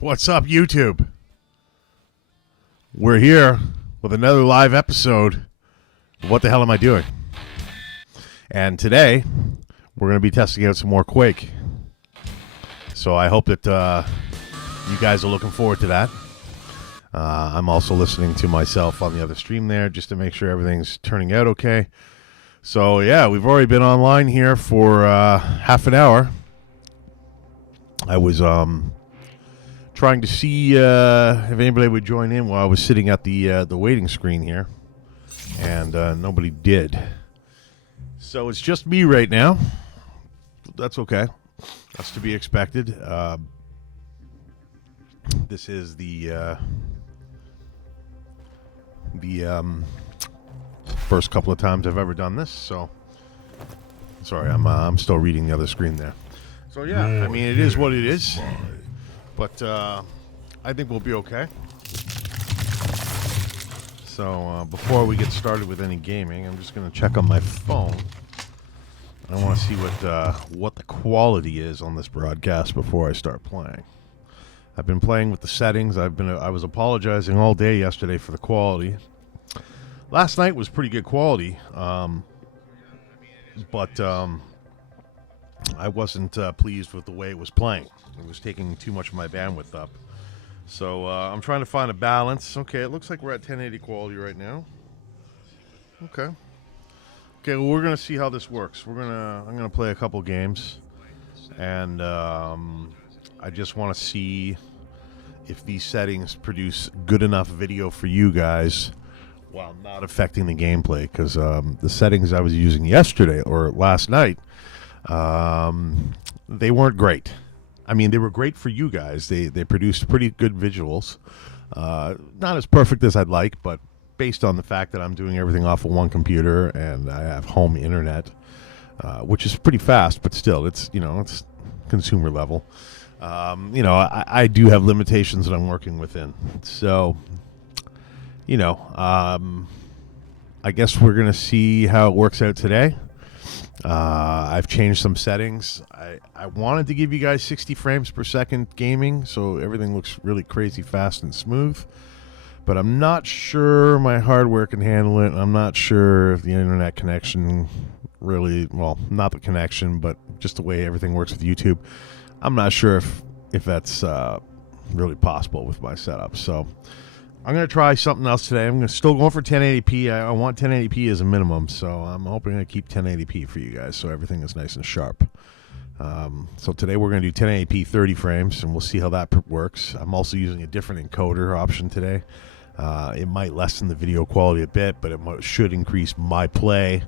What's up, YouTube? We're here with another live episode of What the Hell Am I Doing? And today, we're going to be testing out some more Quake. So I hope that you guys are looking forward to that. I'm also listening to myself on the other stream there just to make sure everything's turning out okay. So yeah, we've already been online here for half an hour. I was trying to see if anybody would join in while I was sitting at the waiting screen here, and nobody did. So it's just me right now. That's okay. That's to be expected. This is the first couple of times I've ever done this. So sorry, I'm still reading the other screen there. So yeah, I mean it is what it is. But I think we'll be okay. So before we get started with any gaming, I'm just going to check on my phone. I want to see what the quality is on this broadcast before I start playing. I've been playing with the settings. I was apologizing all day yesterday for the quality. Last night was pretty good quality, but I wasn't pleased with the way it was playing. It was taking too much of my bandwidth up. So I'm trying to find a balance. Okay, it looks like we're at 1080 quality right now. Okay, well, we're gonna see how this works. I'm gonna play a couple games, and I just want to see if these settings produce good enough video for you guys while not affecting the gameplay. Because the settings I was using yesterday or last night, they weren't great. I mean, they were great for you guys. They produced pretty good visuals. Not as perfect as I'd like, but based on the fact that I'm doing everything off of one computer and I have home internet, which is pretty fast, but still, it's consumer level. I do have limitations that I'm working within. So, I guess we're gonna see how it works out today. I've changed some settings. I wanted to give you guys 60 frames per second gaming, so everything looks really crazy fast and smooth. But I'm not sure my hardware can handle it. I'm not sure if the internet connection really, well, not the connection, but just the way everything works with YouTube. I'm not sure if that's really possible with my setup. So I'm going to try something else today. I'm still going for 1080p. I want 1080p as a minimum, so I'm hoping to keep 1080p for you guys so everything is nice and sharp. So today we're going to do 1080p 30 frames, and we'll see how that works. I'm also using a different encoder option today. It might lessen the video quality a bit, but it should increase my play,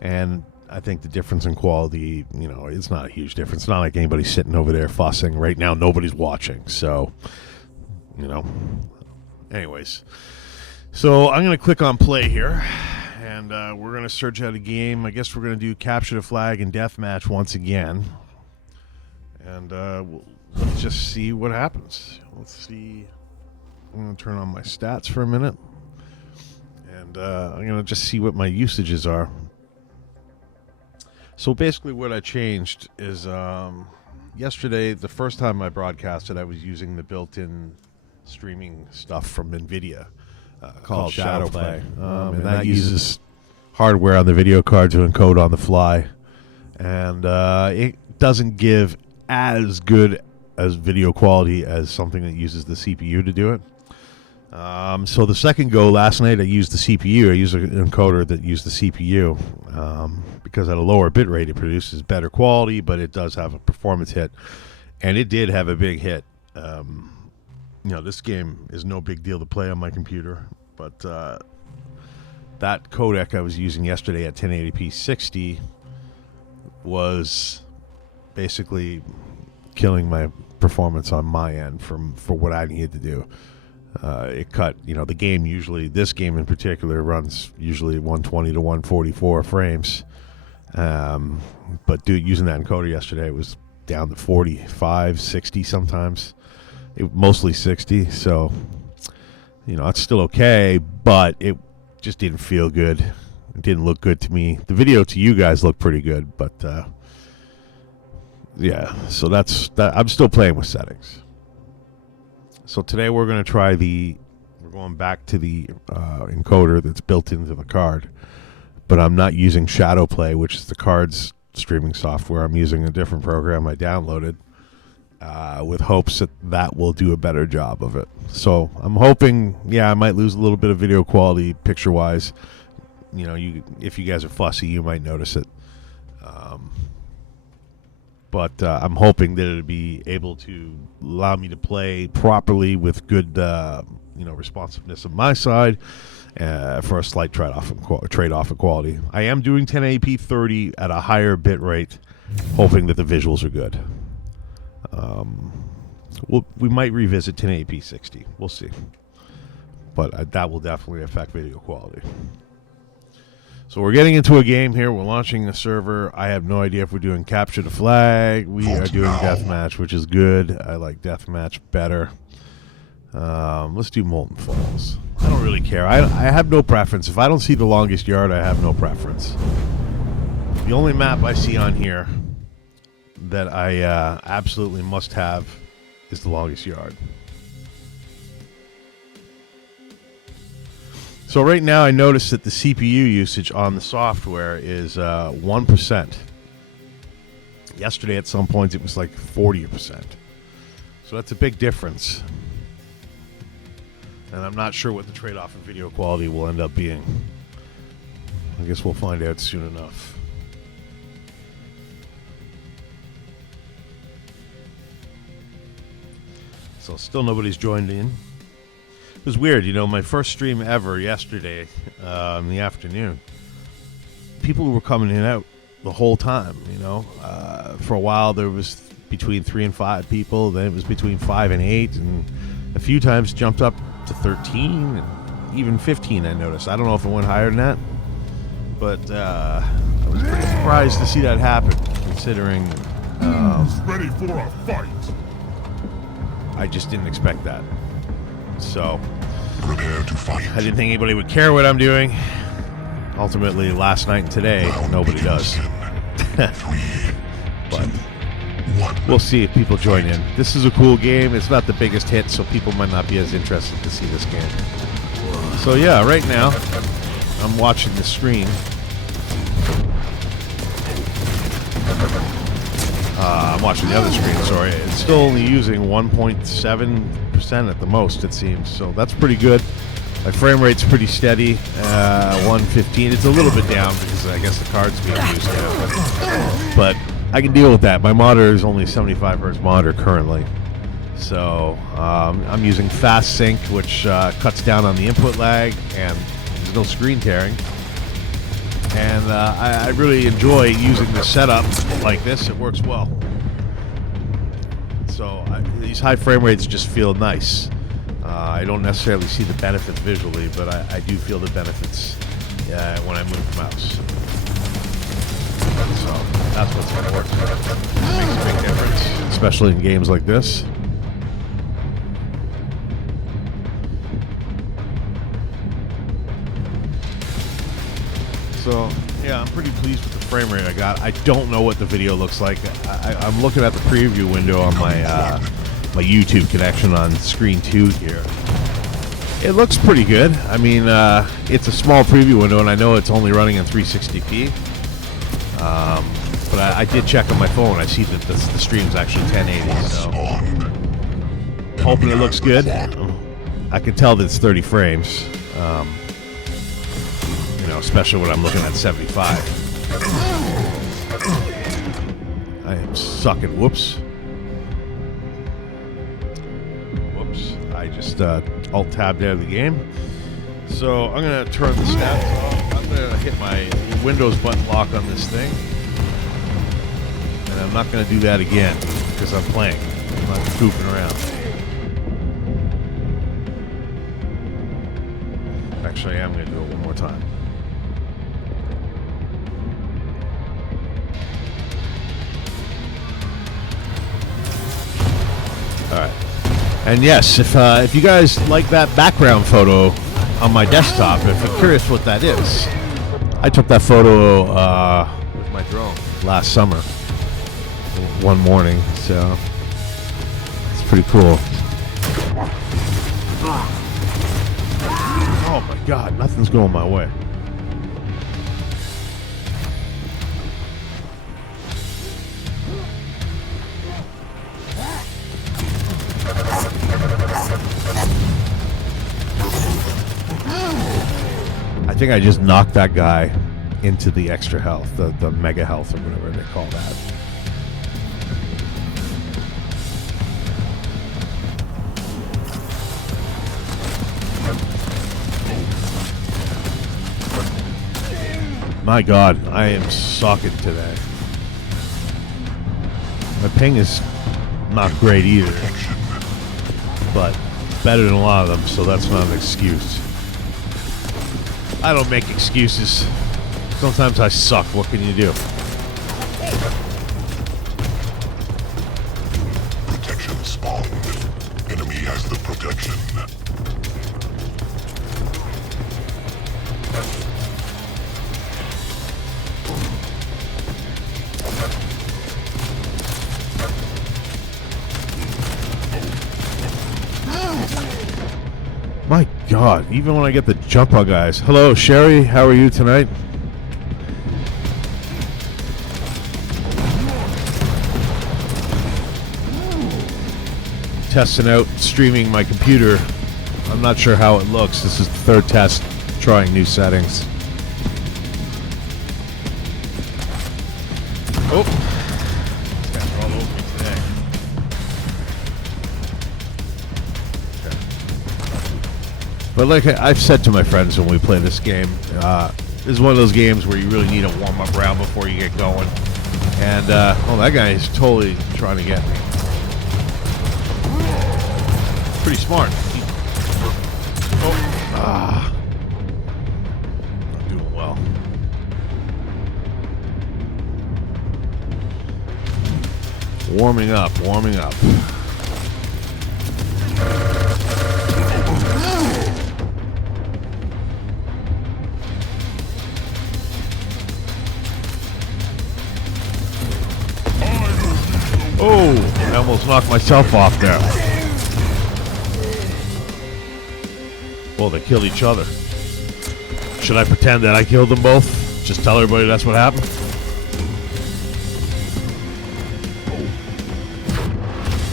and I think the difference in quality, it's not a huge difference. It's not like anybody's sitting over there fussing. Right now, nobody's watching, so, Anyways, so I'm going to click on play here, and we're going to search out a game. I guess we're going to do capture the flag and deathmatch once again, and let's just see what happens. Let's see. I'm going to turn on my stats for a minute, and I'm going to just see what my usages are. So basically what I changed is yesterday, the first time I broadcasted, I was using the built-in streaming stuff from NVIDIA called Shadowplay. And that uses hardware on the video card to encode on the fly. And it doesn't give as good as video quality as something that uses the CPU to do it. So the second go last night, I used the CPU. I used an encoder that used the CPU because at a lower bit rate, it produces better quality, but it does have a performance hit. And it did have a big hit. This game is no big deal to play on my computer, but that codec I was using yesterday at 1080p 60 was basically killing my performance on my end for what I needed to do. It cut, the game usually, this game in particular, runs usually 120 to 144 frames. But using that encoder yesterday, it was down to 45, 60 sometimes. Mostly 60, so it's still okay, but it just didn't feel good. It didn't look good to me. The video to you guys looked pretty good, but yeah, so that's that. I'm still playing with settings. So today we're going to try we're going back to the encoder that's built into the card. But I'm not using Shadowplay, which is the card's streaming software. I'm using a different program I downloaded with hopes that will do a better job of it. So I'm hoping, I might lose a little bit of video quality picture-wise. You know, if you guys are fussy, you might notice it. But I'm hoping that it'll be able to allow me to play properly with good, responsiveness on my side for a slight trade-off of quality. I am doing 1080p 30 at a higher bit rate, hoping that the visuals are good. We might revisit 1080p 60. We'll see. But that will definitely affect video quality. So we're getting into a game here. We're launching a server. I have no idea if we're doing capture the flag. We are doing deathmatch, which is good. I like deathmatch better. Let's do Molten Falls. I don't really care. I have no preference. If I don't see the longest yard, I have no preference. The only map I see on here that I absolutely must have is the longest yard. So right now I notice that the CPU usage on the software is 1%. Yesterday at some points it was like 40%. So that's a big difference. And I'm not sure what the trade-off in video quality will end up being. I guess we'll find out soon enough. So still nobody's joined in. It was weird, my first stream ever yesterday in the afternoon. People were coming in and out the whole time, For a while there was between 3 and 5 people, then it was between 5 and 8, and a few times jumped up to 13 and even 15, I noticed. I don't know if it went higher than that, but I was pretty surprised to see that happen, considering ready for a fight. I just didn't expect that. So prepare to fight. I didn't think anybody would care what I'm doing. Ultimately, last night and today, nobody does. But we'll see if people join in. This is a cool game. It's not the biggest hit, so people might not be as interested to see this game. So yeah, right now, I'm watching the screen. I'm watching the other screen, sorry. It's still only using 1.7% at the most, it seems. So that's pretty good. My frame rate's pretty steady. 115. It's a little bit down because I guess the card's being used now. But I can deal with that. My monitor is only 75 hertz monitor currently. So I'm using fast sync, which cuts down on the input lag, and there's no screen tearing. And I really enjoy using the setup like this. It works well. So these high frame rates just feel nice. I don't necessarily see the benefits visually, but I do feel the benefits when I move the mouse. So that's what's important. It makes a big difference, especially in games like this. So, yeah, I'm pretty pleased with the frame rate I got. I don't know what the video looks like. I'm looking at the preview window on my my YouTube connection on screen 2 here. It looks pretty good. I mean, it's a small preview window, and I know it's only running in 360p. But I did check on my phone. I see that the stream's actually 1080, so hoping it looks good. I can tell that it's 30 frames. Especially when I'm looking at 75. I am sucking. Whoops. I just alt-tabbed out of the game. So I'm going to turn the stats off. I'm going to hit my Windows button lock on this thing. And I'm not going to do that again because I'm playing. I'm not goofing around. Actually, I am going to do it one more time. Alright. And yes, if you guys like that background photo on my desktop, if you're curious what that is, I took that photo with my drone last summer, one morning, so it's pretty cool. Oh my god, nothing's going my way. I think I just knocked that guy into the extra health, the mega health or whatever they call that. My god, I am sucking today. My ping is not great either, but better than a lot of them, so that's not an excuse. I don't make excuses. Sometimes I suck. What can you do? Protection spawned. Enemy has the protection. My god, even when I get the jump on guys. Hello, Sherry. How are you tonight? Testing out, streaming my computer. I'm not sure how it looks. This is the third test, trying new settings. Oh. These guys are all over me today. Okay. But like I've said to my friends when we play this game, this is one of those games where you really need a warm-up round before you get going. And, oh, that guy is totally trying to get me. Pretty smart. Not doing well. Warming up. Oh, I almost knocked myself off there. Well, they killed each other. Should I pretend that I killed them both? Just tell everybody that's what happened?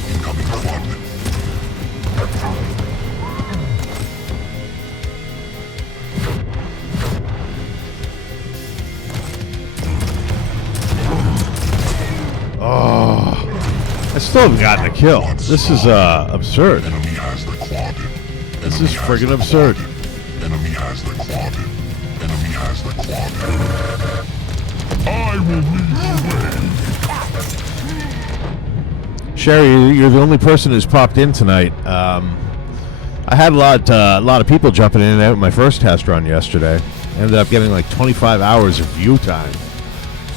Incoming quad. Oh, I still haven't gotten a kill. This is absurd. Enemy has the quad. This is friggin' absurd. Enemy has the quad. Enemy has the quad. I will lead the way. Sherry, you're the only person who's popped in tonight. I had a lot of people jumping in and out in my first test run yesterday. Ended up getting like 25 hours of view time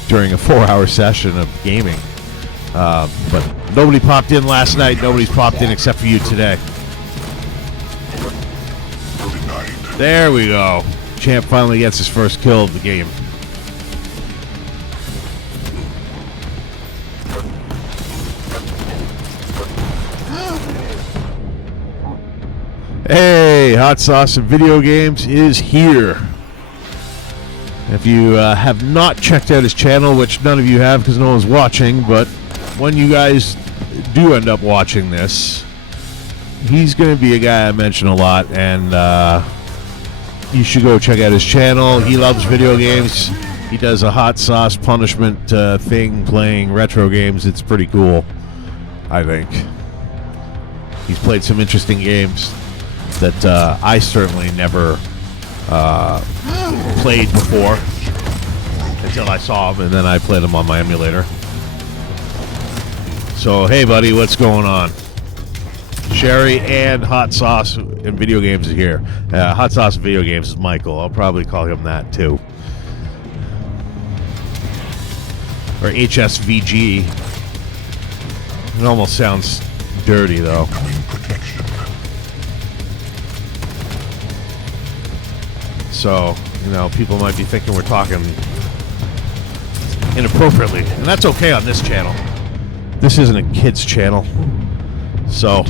during a 4-hour session of gaming. But nobody popped in last night. Nobody's popped in except for you today. There we go. Champ finally gets his first kill of the game. Hey, Hot Sauce and Video Games is here. If you have not checked out his channel, which none of you have because no one's watching, but when you guys do end up watching this, he's going to be a guy I mention a lot, and you should go check out his channel. He loves video games. He does a hot sauce punishment thing playing retro games. It's pretty cool, I think. He's played some interesting games that I certainly never played before until I saw him, and then I played them on my emulator. So, hey, buddy, what's going on? Sherry and Hot Sauce and Video Games is here. Hot Sauce and Video Games is Michael. I'll probably call him that, too. Or HSVG. It almost sounds dirty, though. So, you know, people might be thinking we're talking inappropriately. And that's okay on this channel. This isn't a kid's channel. So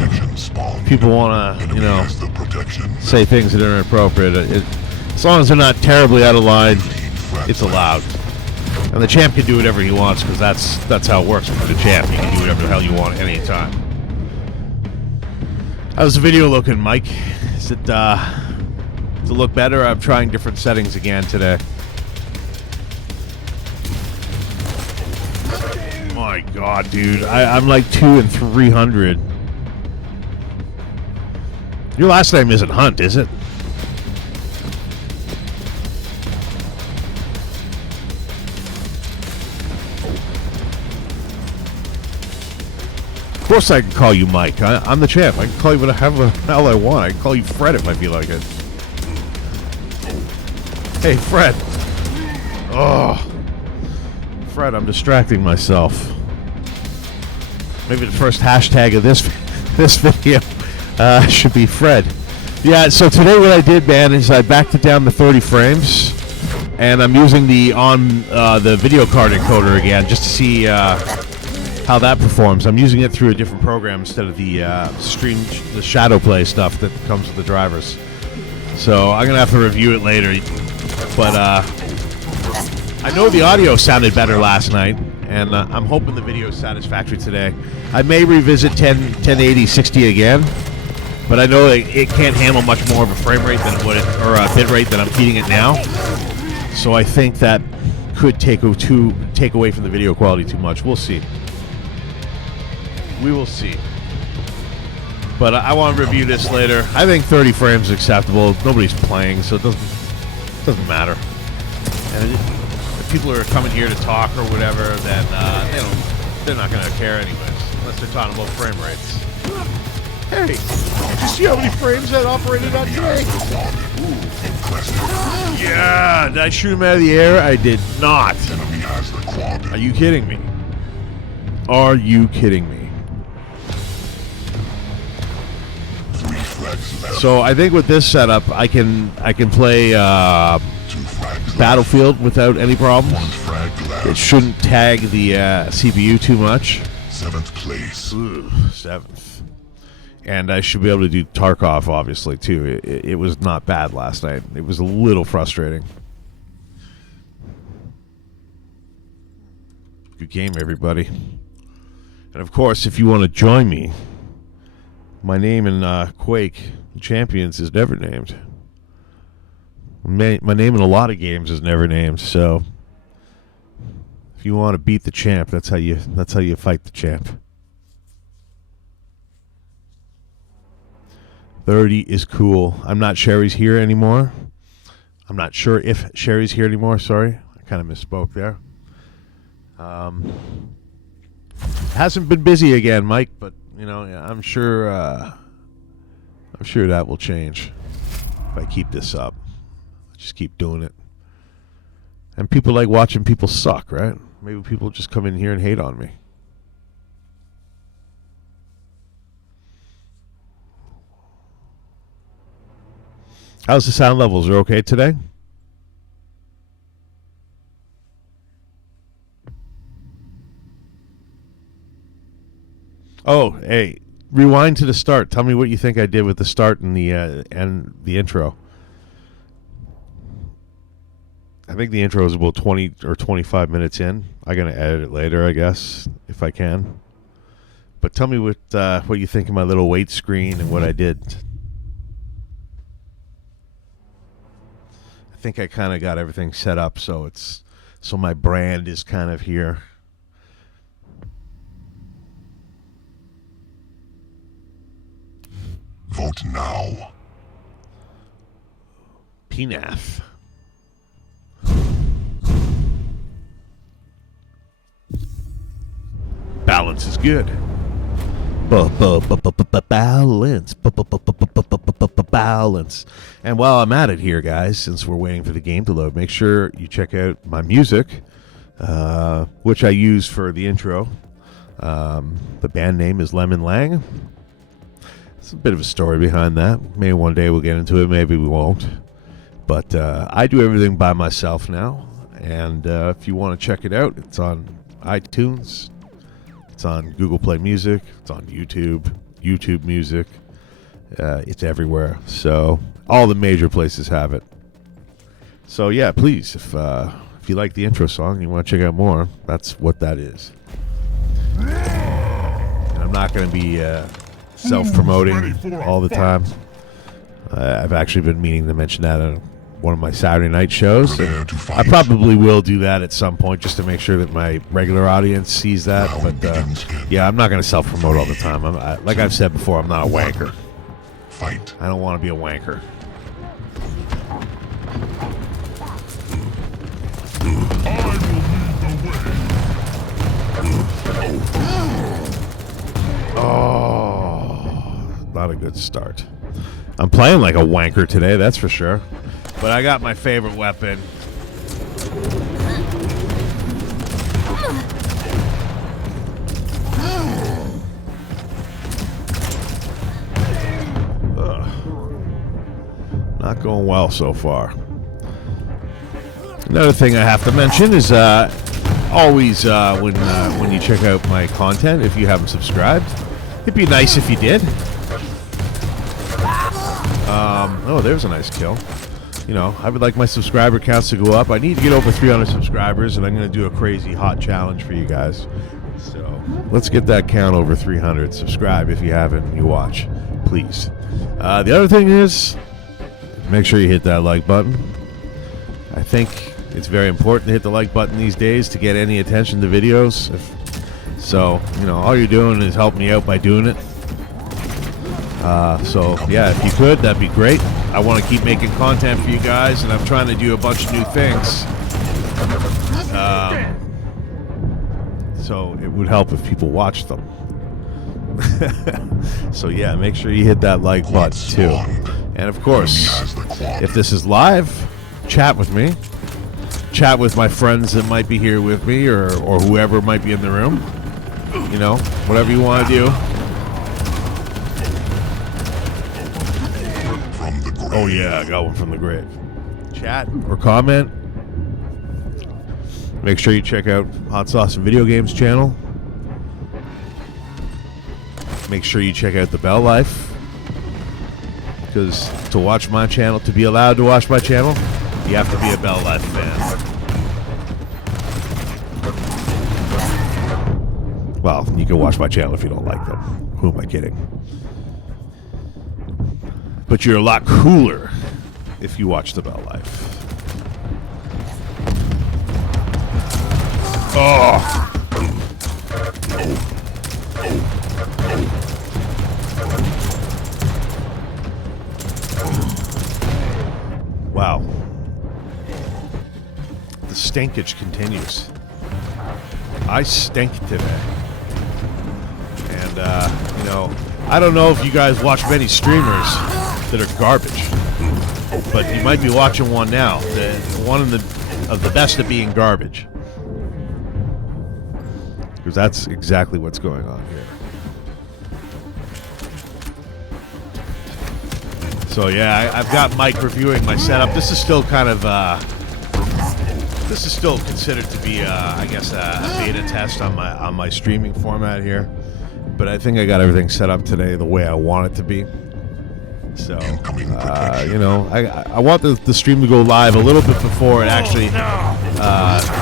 people want to, say things that are inappropriate. As long as they're not terribly out of line, it's allowed. And the champ can do whatever he wants, because that's how it works with the champ. You can do whatever the hell you want anytime. How's the video looking, Mike? Is it to look better? I'm trying different settings again today. My God, dude. I'm like 200 and 300. Your last name isn't Hunt, is it? Of course I can call you Mike. I'm the champ. I can call you whatever the hell I want. I can call you Fred if I feel like it. Hey, Fred. Oh. Fred, I'm distracting myself. Maybe the first hashtag of this video should be Fred. Yeah, so today what I did, man, is I backed it down to 30 frames. And I'm using the video card encoder again just to see how that performs. I'm using it through a different program instead of the shadow play stuff that comes with the drivers. So I'm gonna have to review it later. But I know the audio sounded better last night, and I'm hoping the video is satisfactory today. I may revisit 1080 60 again, but I know it can't handle much more of a frame rate than or a bit rate than I'm feeding it now. So I think that could take away from the video quality too much. We'll see. We will see. But I want to review this later. I think 30 frames is acceptable. Nobody's playing, so it doesn't matter. And if people are coming here to talk or whatever, then they're not going to care anyways, unless they're talking about frame rates. Hey, did you see how many frames that operated on today? Yeah, did I shoot him out of the air? I did not. Are you kidding me? Are you kidding me? So I think with this setup, I can play Battlefield without any problem. It shouldn't tag the CPU too much. 7th place. Ooh, 7th. And I should be able to do Tarkov, obviously, too. It was not bad last night. It was a little frustrating. Good game, everybody. And, of course, if you want to join me, my name in Quake Champions is never named. My name in a lot of games is never named, so if you want to beat the champ, that's how you fight the champ. 30 is cool. I'm not Sherry's here anymore. I'm not sure if Sherry's here anymore. Sorry, I kind of misspoke there. Hasn't been busy again, Mike, but I'm sure that will change if I keep this up. Just keep doing it. And people like watching people suck, right? Maybe people just come in here and hate on me. How's the sound levels? Are okay today? Oh, hey, rewind to the start. Tell me what you think I did with the start and the intro. I think the intro is about 20 or 25 minutes in. I'm going to edit it later, I guess, if I can. But tell me what you think of my little weight screen and what I did. I think I kind of got everything set up so my brand is kind of here. Vote now. PNAF. Balance is good. Balance. Balance. And while I'm at it here, guys, since we're waiting for the game to load, make sure you check out my music, which I use for the intro. The band name is Lemon Lang. It's a bit of a story behind that. Maybe one day we'll get into it, maybe we won't. But I do everything by myself now. And if you want to check it out, it's on iTunes. It's on Google Play Music. It's on YouTube. YouTube Music. It's everywhere. So all the major places have it. So yeah, please, if you like the intro song and you want to check out more, that's what that is. And I'm not going to be self-promoting all the time. I've actually been meaning to mention that on one of my Saturday night shows. I probably will do that at some point just to make sure that my regular audience sees that. But yeah, I'm not going to self-promote all the time. Like I've said before, I'm not a wanker. Fight. I don't want to be a wanker. Oh, not a good start. I'm playing like a wanker today, that's for sure. But I got my favorite weapon. Ugh. Not going well so far. Another thing I have to mention is always when you check out my content, if you haven't subscribed, it'd be nice if you did. Oh, there's a nice kill. You know, I would like my subscriber counts to go up. I need to get over 300 subscribers, and I'm going to do a crazy hot challenge for you guys. So let's get that count over 300. Subscribe if you haven't. You watch, please. The other thing is, make sure you hit that like button. I think it's very important to hit the like button these days to get any attention to videos. So, you know, all you're doing is helping me out by doing it. So, yeah, if you could, that'd be great. I want to keep making content for you guys, and I'm trying to do a bunch of new things. So it would help if people watch them. So, yeah, make sure you hit that like button, too. And, of course, if this is live, chat with me. Chat with my friends that might be here with me or whoever might be in the room. You know, whatever you want to do. Oh yeah, I got one from the grave. Chat or comment. Make sure you check out Hot Sauce and Video Games channel. Make sure you check out the Bell Life. Because to watch my channel, to be allowed to watch my channel, you have to be a Bell Life fan. Well, you can watch my channel if you don't like them. Who am I kidding? But you're a lot cooler if you watch the Bell Life. Oh! Wow. The stinkage continues. I stink today. And, you know, I don't know if you guys watch many streamers that are garbage, but you might be watching one now. One of the best at being garbage, because that's exactly what's going on here. So yeah, I've got Mike reviewing my setup. This is still kind of this is still considered to be I guess a beta test on my streaming format here. But I think I got everything set up today the way I want it to be. So, you know, I want the stream to go live a little bit before it actually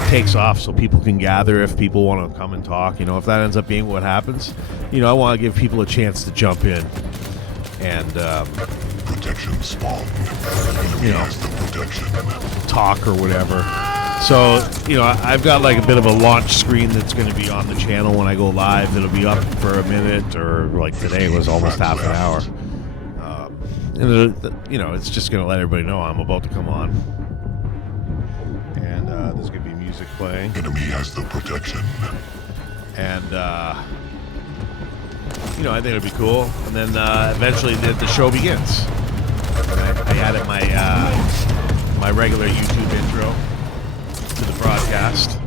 takes off so people can gather if people want to come and talk. You know, if that ends up being what happens, you know, I want to give people a chance to jump in and, protection spawn. You know, talk or whatever. So, you know, I've got like a bit of a launch screen that's going to be on the channel when I go live. It'll be up for a minute, or like today was almost half an hour. And, you know, it's just going to let everybody know I'm about to come on. And there's going to be music playing. Enemy has the protection. And, you know, I think it'll be cool. And then eventually the show begins. I added my regular YouTube intro to the broadcast.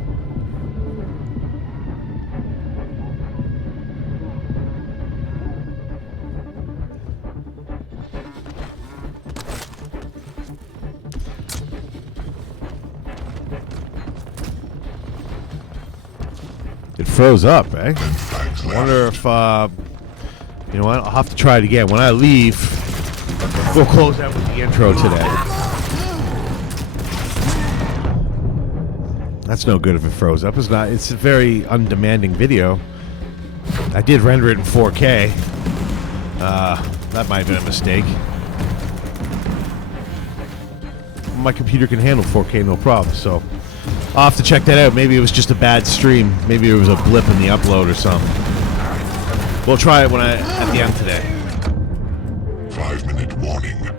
It froze up, eh? I wonder if You know what? I'll have to try it again. When I leave, we'll close out with the intro today. That's no good if it froze up. It's not. It's a very undemanding video. I did render it in 4K. That might have been a mistake. My computer can handle 4K no problem, so I'll have to check that out. Maybe it was just a bad stream. Maybe it was a blip in the upload or something. We'll try it at the end today. 5-minute warning. Do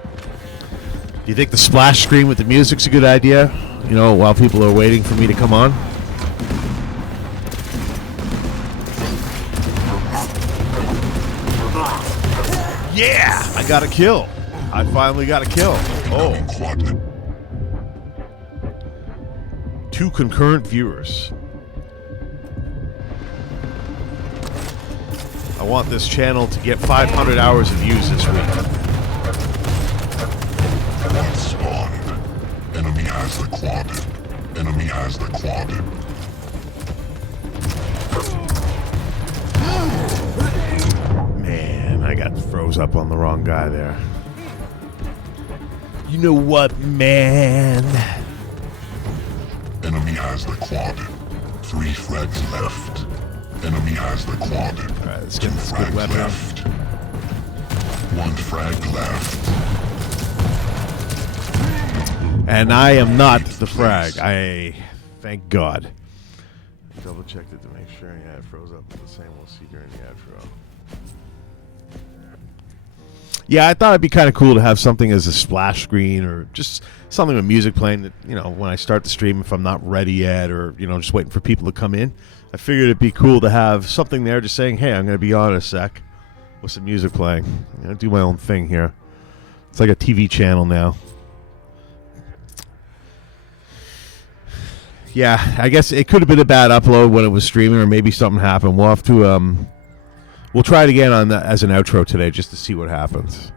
you think the splash screen with the music's a good idea? You know, while people are waiting for me to come on? Yeah! I got a kill. I finally got a kill. Oh. 2 concurrent viewers. I want this channel to get 500 hours of views this week. One spawned. Enemy has the quadrant. Enemy has the quadrant. Man, I got froze up on the wrong guy there. You know what, man? Enemy has the quadrant. 3 frags left. Enemy has the quadrant. Alright, let's get 2 this good frags weapon. left. 1 frag left. And I am not the frag. Thank God. Double checked it to make sure. Yeah, it froze up the same we'll see during the outro. Yeah, I thought it'd be kind of cool to have something as a splash screen or just something with music playing that, you know, when I start the stream, if I'm not ready yet or, you know, just waiting for people to come in. I figured it'd be cool to have something there just saying, hey, I'm going to be on in a sec with some music playing. I'm going to do my own thing here. It's like a TV channel now. Yeah, I guess it could have been a bad upload when it was streaming, or maybe something happened. We'll have to, we'll try it again on as an outro today just to see what happens.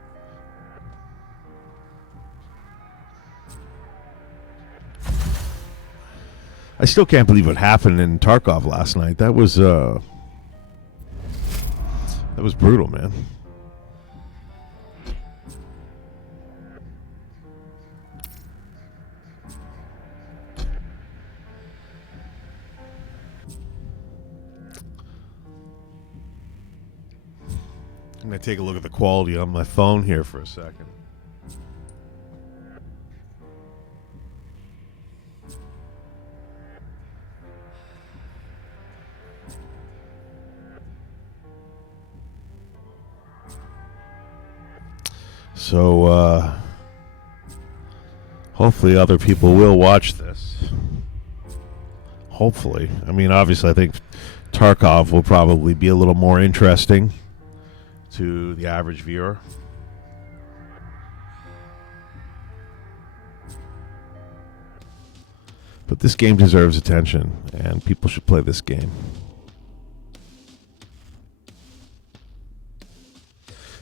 I still can't believe what happened in Tarkov last night. That was brutal, man. I'm going to take a look at the quality on my phone here for a second. So, hopefully other people will watch this. Hopefully. I mean, obviously, I think Tarkov will probably be a little more interesting to the average viewer. But this game deserves attention, and people should play this game.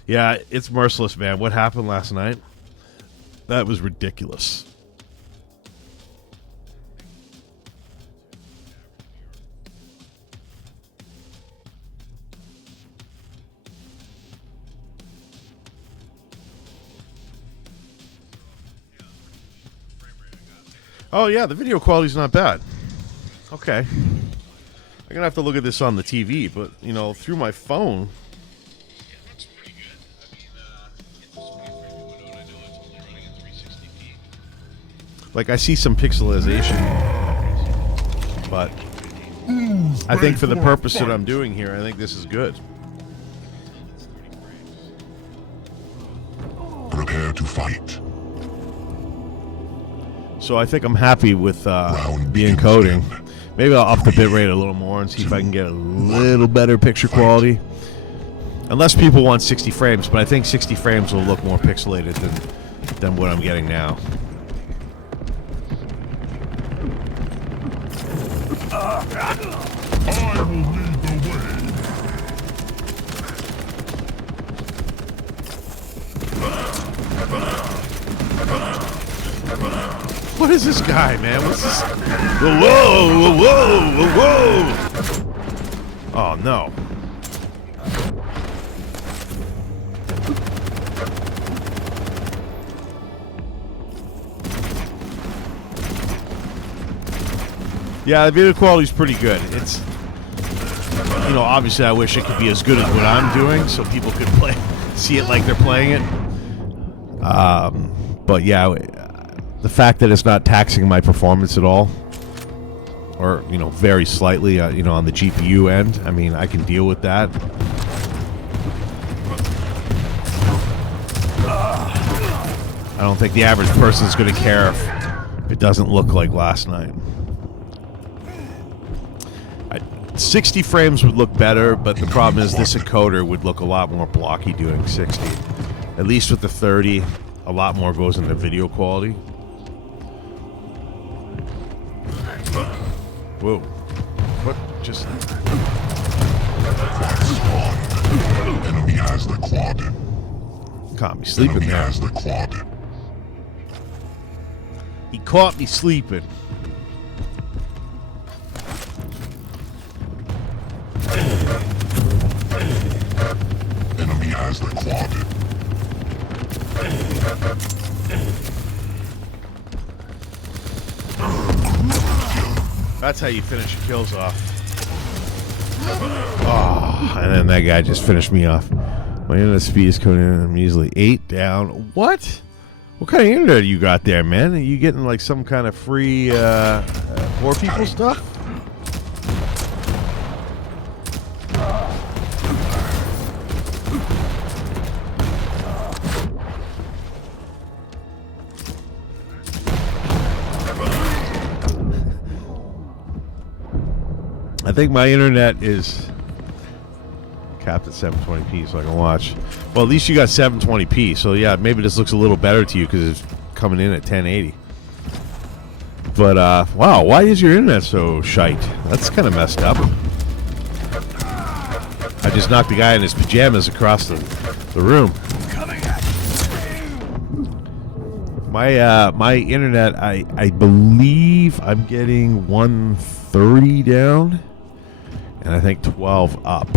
Yeah, it's merciless, man. What happened last night? That was ridiculous. Oh, yeah, the video quality's not bad. Okay. I'm going to have to look at this on the TV, but, you know, through my phone. Like, I see some pixelization, but I think for the purpose that I'm doing here, I think this is good. Prepare to fight. So I think I'm happy with the encoding. Maybe I'll up the bitrate a little more and see if I can get a little better picture quality. Unless people want 60 frames, but I think 60 frames will look more pixelated than what I'm getting now. I will lead the way. What is this guy, man? What's this? Whoa, whoa, whoa, whoa! Oh, no. Yeah, the video quality's pretty good. It's, you know, obviously I wish it could be as good as what I'm doing, so people could see it like they're playing it. But yeah, the fact that it's not taxing my performance at all, or, you know, very slightly, you know, on the GPU end, I mean, I can deal with that. I don't think the average person's going to care if it doesn't look like last night. 60 frames would look better, but the problem is this encoder would look a lot more blocky doing 60. At least with the 30, a lot more goes into video quality. Whoa. What just... Enemy has the quad. Caught me sleeping Enemy there. has the quad. He caught me sleeping. Enemy has the quad. That's how you finish your kills off. Oh, and then that guy just finished me off. My internet speed is coming in. I'm easily 8 down. What? What kind of internet you got there, man? Are you getting like some kind of free poor people stuff? I think my internet is capped at 720p so I can watch. Well, at least you got 720p, so yeah, maybe this looks a little better to you because it's coming in at 1080. But, wow, why is your internet so shite? That's kind of messed up. I just knocked the guy in his pajamas across the room. My internet, I believe I'm getting 130 down, and I think 12 up.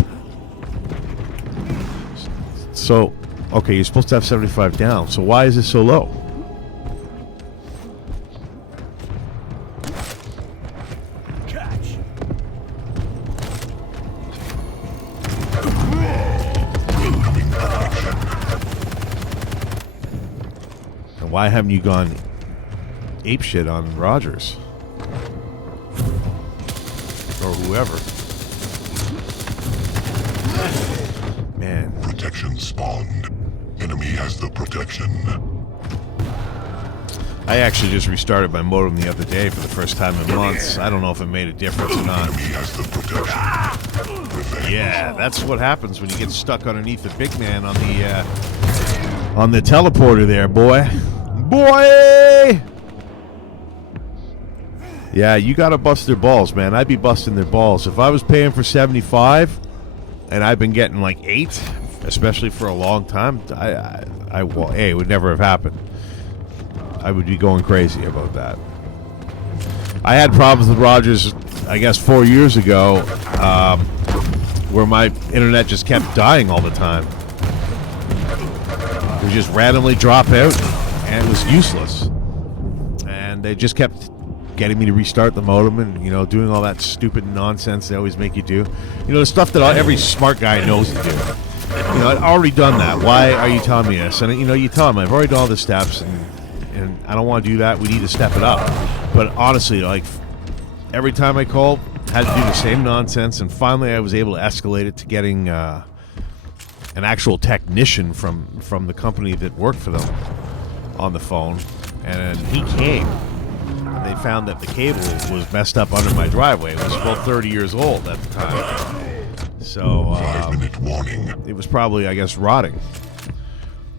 So, okay, you're supposed to have 75 down. So why is it so low? Catch. And why haven't you gone apeshit on Rogers? Or whoever. Man. Protection spawned. Enemy has the protection. I actually just restarted my modem the other day for the first time in months. I don't know if it made a difference or not. Enemy has the protection. Revenge. Yeah, that's what happens when you get stuck underneath the big man on the teleporter there, boy. Boy! Yeah, you gotta bust their balls, man. I'd be busting their balls. If I was paying for 75 and I've been getting like 8, especially for a long time, well, it would never have happened. I would be going crazy about that. I had problems with Rogers, I guess, 4 years ago, where my internet just kept dying all the time. It would just randomly drop out, and it was useless. And they just kept getting me to restart the modem and, you know, doing all that stupid nonsense they always make you do. You know, the stuff that every smart guy knows to do. You know, I'd already done that. Why are you telling me this? And, you know, you tell them, I've already done all the steps, and I don't want to do that. We need to step it up. But honestly, like, every time I called, had to do the same nonsense, and finally I was able to escalate it to getting an actual technician from the company that worked for them on the phone. And he came. They found that the cable was messed up under my driveway. It was about 30 years old at the time. So 5-minute warning. it was probably, I guess, rotting.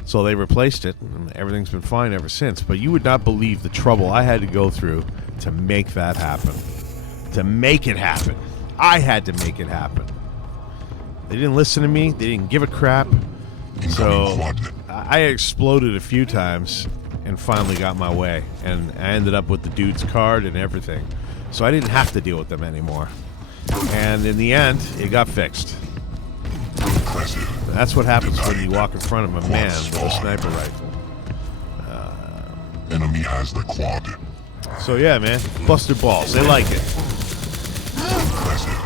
So they replaced it, and everything's been fine ever since. But you would not believe the trouble I had to go through to make that happen. To make it happen. I had to make it happen. They didn't listen to me. They didn't give a crap. So I exploded a few times and finally got my way. And I ended up with the dude's card and everything. So I didn't have to deal with them anymore. And in the end, it got fixed. That's what happens when you walk in front of a man with a sniper rifle. Enemy has the quad. So yeah, man, bust their balls. They like it.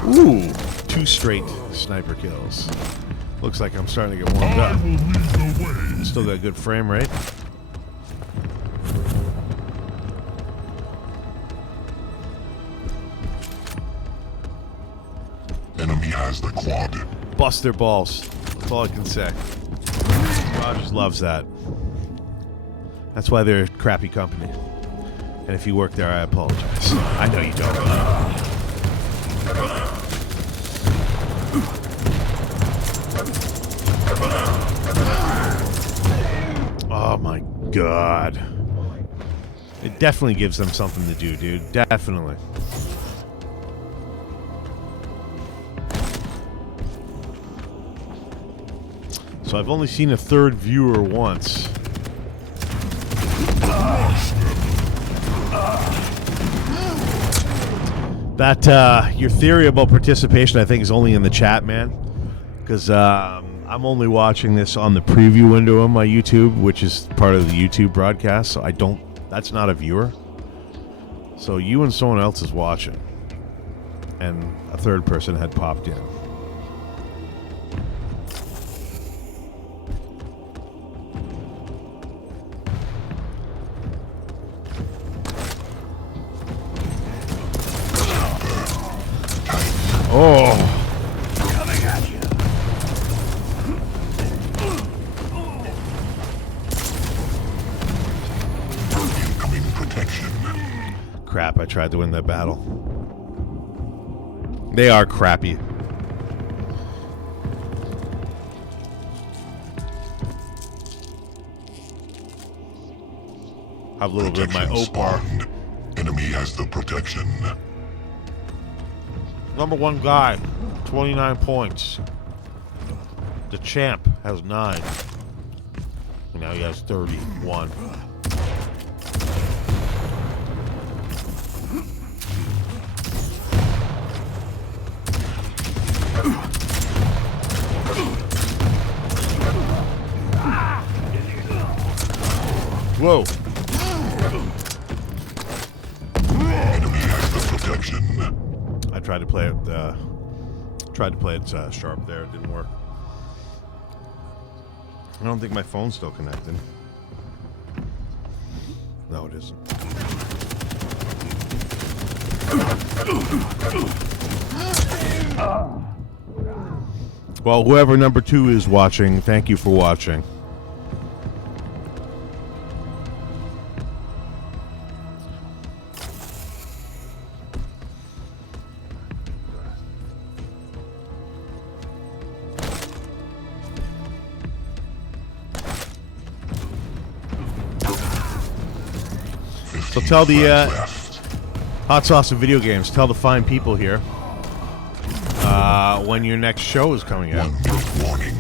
Ooh, 2 straight sniper kills. Looks like I'm starting to get warmed I up. will lead the way. Still got a good frame rate. Enemy has the quad. Bust their balls. That's all I can say. Rogers loves that. That's why they're a crappy company. And if you work there, I apologize. I know you don't. Oh my god. It definitely gives them something to do, dude. Definitely. So I've only seen a third viewer once. That, your theory about participation, I think, is only in the chat, man. Because I'm only watching this on the preview window on my YouTube, which is part of the YouTube broadcast, so I don't... That's not a viewer. So you and someone else is watching. And a third person had popped in. Oh. Coming at you. Incoming protection. Crap, I tried to win that battle. They are crappy. Have a little bit of my Protection Opar. spawned. Enemy has the protection. Number 1 guy, 29 points. The champ has 9. And now he has 31. Whoa. Enemy has the protection. I tried to play it sharp there. It didn't work. I don't think my phone's still connected. No, it isn't. Well, whoever number 2 is watching, thank you for watching. So tell the Hot Sauce of Video Games, tell the fine people here when your next show is coming out. 1 minute warning.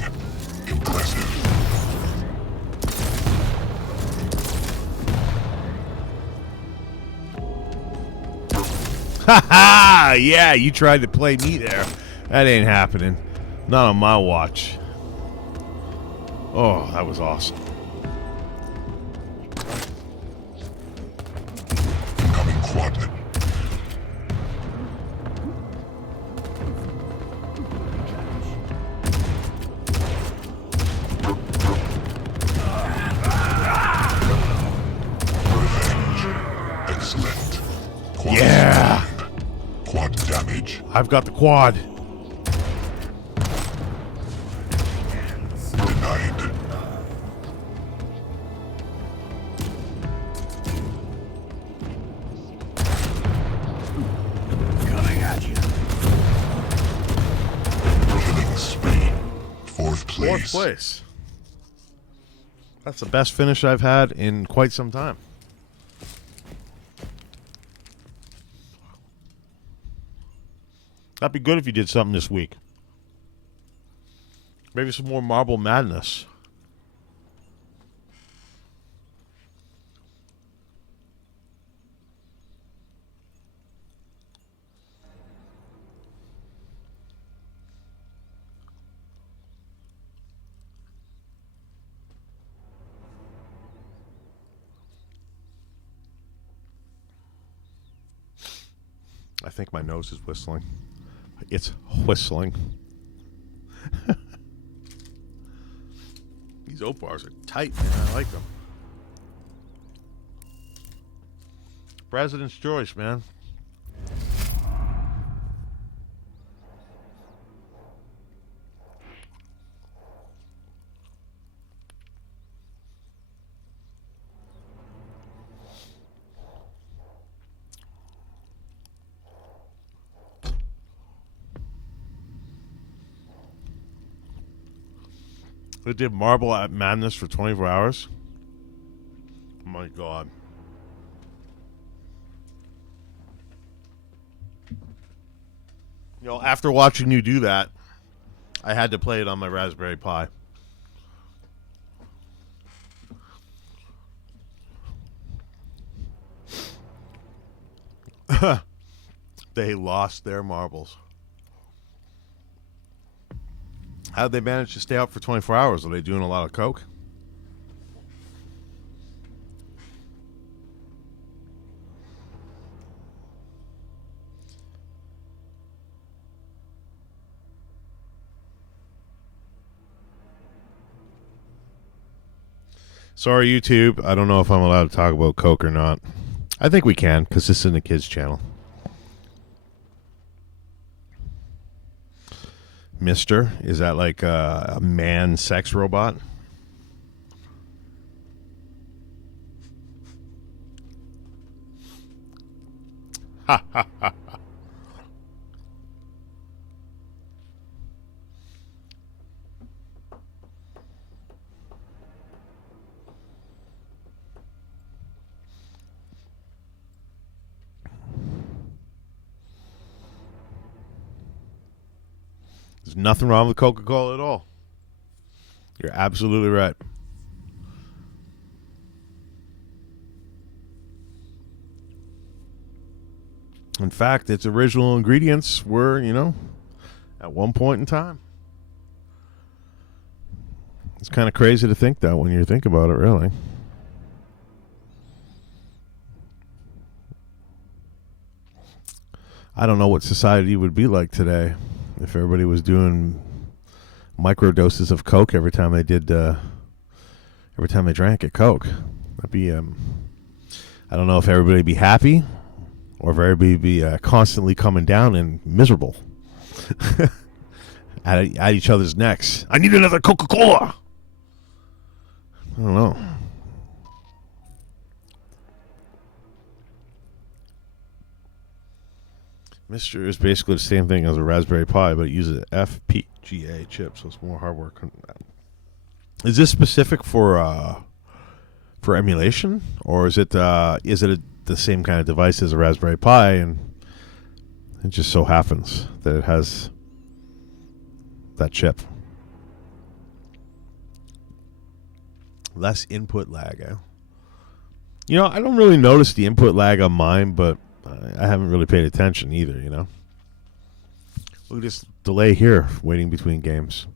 Impressive. Ha! Yeah, you tried to play me there. That ain't happening. Not on my watch. Oh, that was awesome. Incoming quad. Revenge. Excellent. Quad Yeah! spawned. Quad damage. I've got the quad. Denied. Coming at you. Killing spree. 4th place. 4th place. That's the best finish I've had in quite some time. That'd be good if you did something this week. Maybe some more Marble Madness. I think my nose is whistling. It's whistling. These oat bars are tight, man. I like them. President's choice, man. They did Marble at Madness for 24 hours. Oh my God. You know, after watching you do that, I had to play it on my Raspberry Pi. They lost their marbles. How'd they manage to stay out for 24 hours? Are they doing a lot of coke? Sorry, YouTube. I don't know if I'm allowed to talk about coke or not. I think we can, because this isn't a kid's channel. Mister, is that like a man sex robot? Ha ha ha. There's nothing wrong with Coca-Cola at all. You're absolutely right. In fact, its original ingredients were, you know, at one point in time. It's kind of crazy to think that when you think about it, really. I don't know what society would be like today if everybody was doing micro doses of Coke every time they drank a Coke. That'd be, I don't know if everybody would be happy or if everybody would be constantly coming down and miserable at each other's necks. I need another Coca-Cola. I don't know. Mister is basically the same thing as a Raspberry Pi, but it uses FPGA chip, so it's more hardware. Is this specific for emulation, or is it the same kind of device as a Raspberry Pi, and it just so happens that it has that chip? Less input lag, eh? You know, I don't really notice the input lag on mine, but I haven't really paid attention either, you know. Look at this delay here, waiting between games.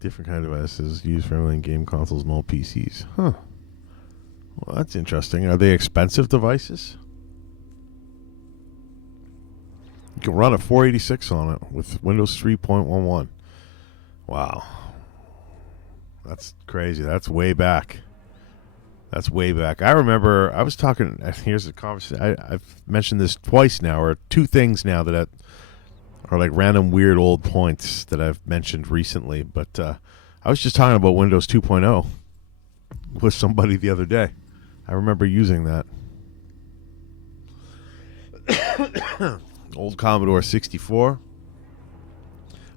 Different kind of devices used for emulating game consoles and all PCs. Huh. Well, that's interesting. Are they expensive devices? You can run a 486 on it with Windows 3.11. Wow. That's crazy. That's way back. That's way back. I remember I was talking. Here's the conversation. I've mentioned this twice now, or two things now that are like random weird old points that I've mentioned recently. But I was just talking about Windows 2.0 with somebody the other day. I remember using that. Old Commodore 64.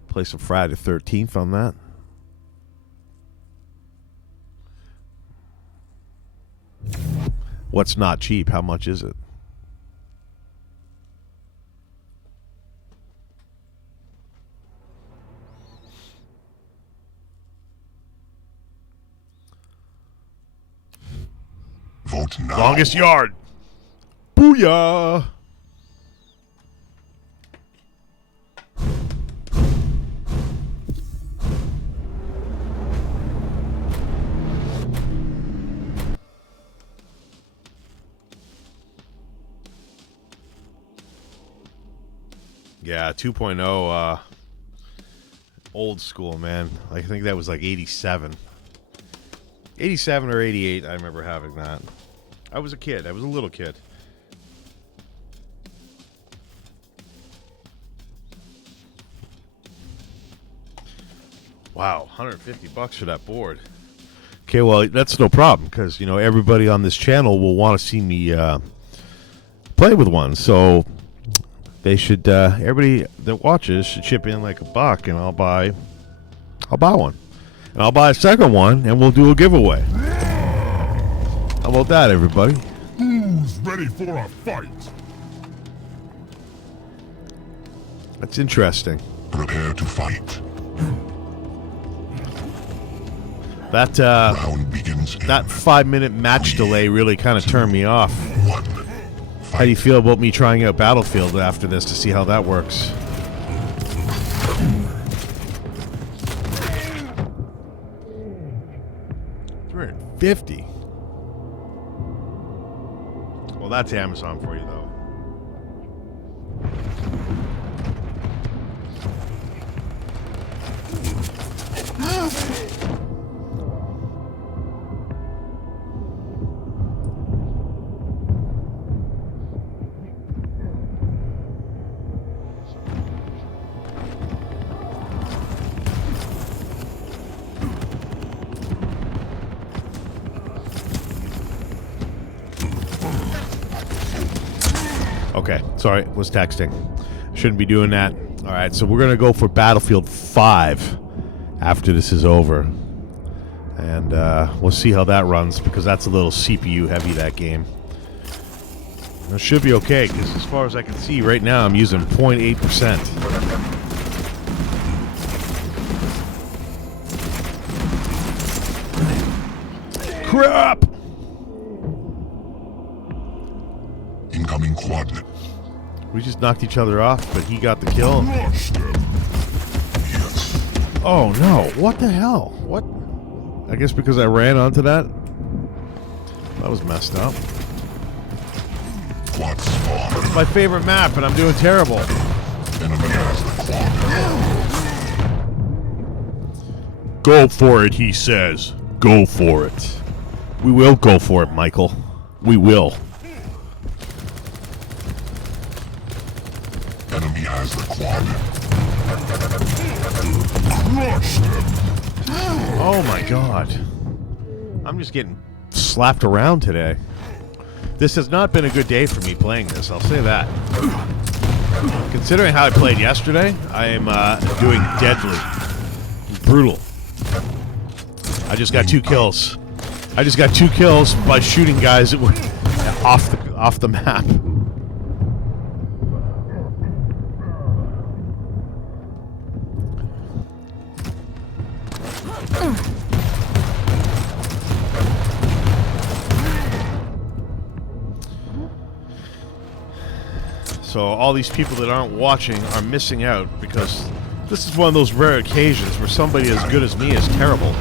Play some Friday the 13th on that. What's not cheap? How much is it? Vote now. Longest yard. Booyah! Yeah, 2.0, old school, man. I think that was like 87. 87 or 88, I remember having that. I was a kid. I was a little kid. Wow, $150 for that board. Okay, well, that's no problem, because, you know, everybody on this channel will want to see me play with one, so they should, everybody that watches should chip in like $1, and I'll buy one. And I'll buy a second one, and we'll do a giveaway. How about that, everybody? Who's ready for a fight? That's interesting. Prepare to fight. That Round begins in that 5-minute match delay really kind of turned me off. 1. How do you feel about me trying out Battlefield after this to see how that works? $350. Well, that's Amazon for you, though. Okay, sorry, was texting. Shouldn't be doing that. All right, so we're going to go for Battlefield 5 after this is over. And we'll see how that runs, because that's a little CPU heavy, that game. It should be okay, because as far as I can see right now, I'm using 0.8%. Crap! incoming quad. We just knocked each other off, but he got the kill. Crush them. Yes. Oh no, what the hell? What? I guess because I ran onto that? That was messed up. Quad spawn. It's my favorite map, and I'm doing terrible. Enemy has the quad. Go for it, he says. Go for it. We will go for it, Michael. We will. Enemy has the quad. Crush them. Oh my god. I'm just getting slapped around today. This has not been a good day for me playing this, I'll say that. Considering how I played yesterday, I am doing deadly. Brutal. I just got 2 kills. I just got 2 kills by shooting guys that were off the map. So all these people that aren't watching are missing out, because this is one of those rare occasions where somebody as good as me is terrible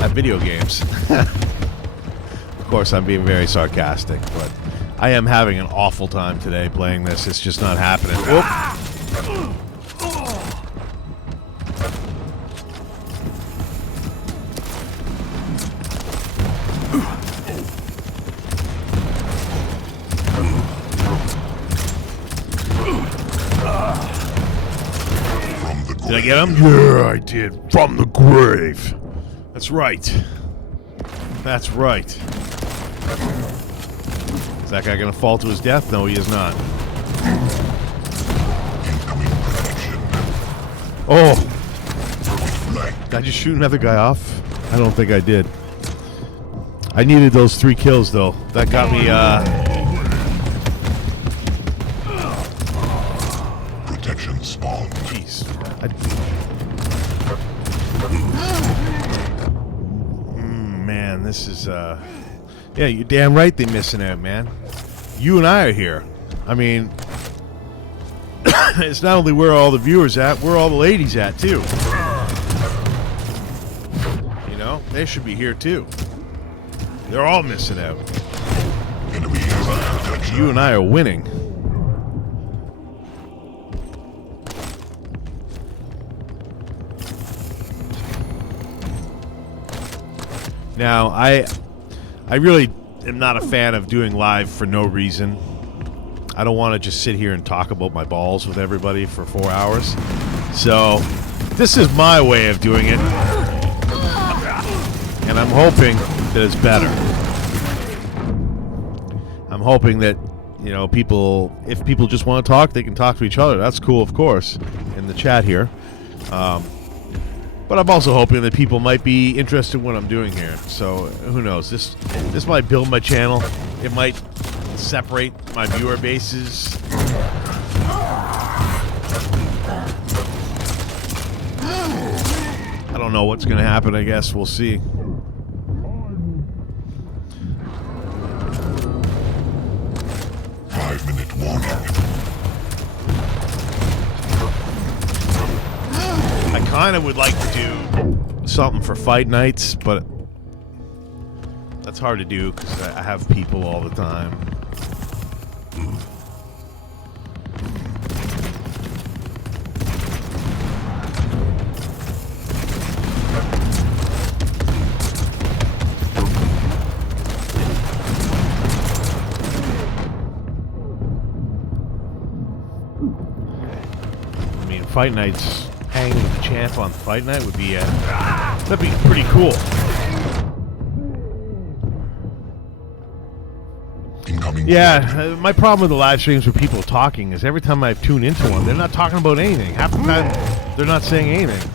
at video games. Of course, I'm being very sarcastic, but I am having an awful time today playing this. It's just not happening. Whoop. Did I get him? Yeah, I did. From the grave. That's right. That's right. Is that guy gonna fall to his death? No, he is not. Incoming protection. Oh! Flank. Did I just shoot another guy off? I don't think I did. I needed those 3 kills, though. That got me, Protection spawn. Jeez. Man, this is, yeah, you're damn right they're missing out, man. You and I are here. I mean, it's not only where all the viewers at, where all the ladies at, too. You know, they should be here, too. They're all missing out. Enemy has protection. You and I are winning. Now, I really am not a fan of doing live for no reason. I don't want to just sit here and talk about my balls with everybody for 4 hours. So, this is my way of doing it. And I'm hoping that it's better. I'm hoping that, you know, people, if people just want to talk, they can talk to each other. That's cool, of course, in the chat here. But I'm also hoping that people might be interested in what I'm doing here. So, who knows? This might build my channel. It might separate my viewer bases. I don't know what's going to happen, I guess. We'll see. Five-minute warning. I kind of would like to do something for fight nights, but that's hard to do because I have people all the time. I mean, fight nights, hanging with the champ on fight night would be, that'd be pretty cool. Incoming. Yeah, my problem with the live streams with people talking is every time I tune into one, they're not talking about anything. Half the time, they're not saying anything.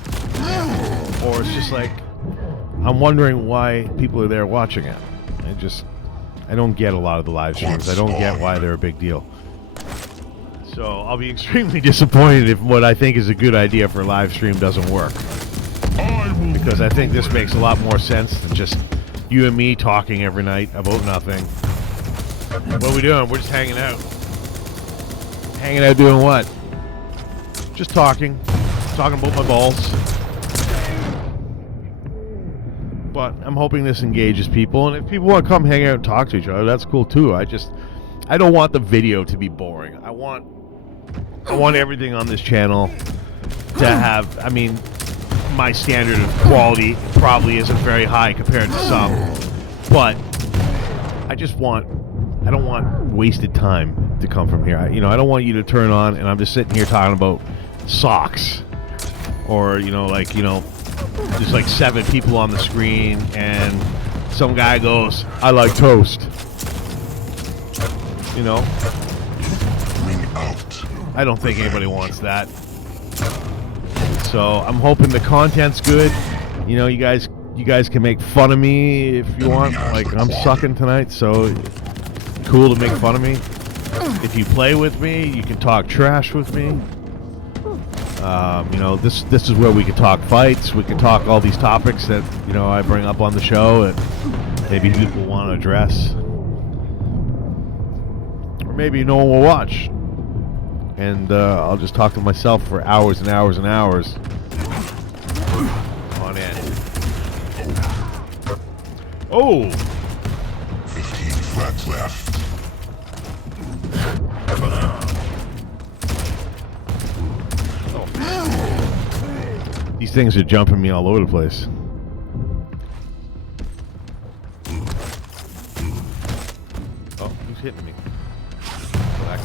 Or it's just like, I'm wondering why people are there watching it. I don't get a lot of the live streams. I don't get why they're a big deal. So I'll be extremely disappointed if what I think is a good idea for a live stream doesn't work. Because I think this makes a lot more sense than just you and me talking every night about nothing. What are we doing? We're just hanging out. Hanging out doing what? Just talking. Talking about my balls. But I'm hoping this engages people. And if people want to come hang out and talk to each other, that's cool too. I don't want the video to be boring. I want everything on this channel to have, I mean, my standard of quality probably isn't very high compared to some. But I don't want wasted time to come from here. I don't want you to turn on and I'm just sitting here talking about socks. Or, there's like 7 people on the screen and some guy goes, I like toast. Ring out. I don't think anybody wants that. So I'm hoping the content's good. You guys can make fun of me if you want. Like, I'm sucking tonight, so cool to make fun of me. If you play with me, you can talk trash with me. This is where we can talk fights. We can talk all these topics that I bring up on the show that maybe people want to address, or maybe no one will watch, and I'll just talk to myself for hours and hours and hours on end. Oh, 15 frats left. these things are jumping me all over the place. Oh, who's hitting me? Oh, that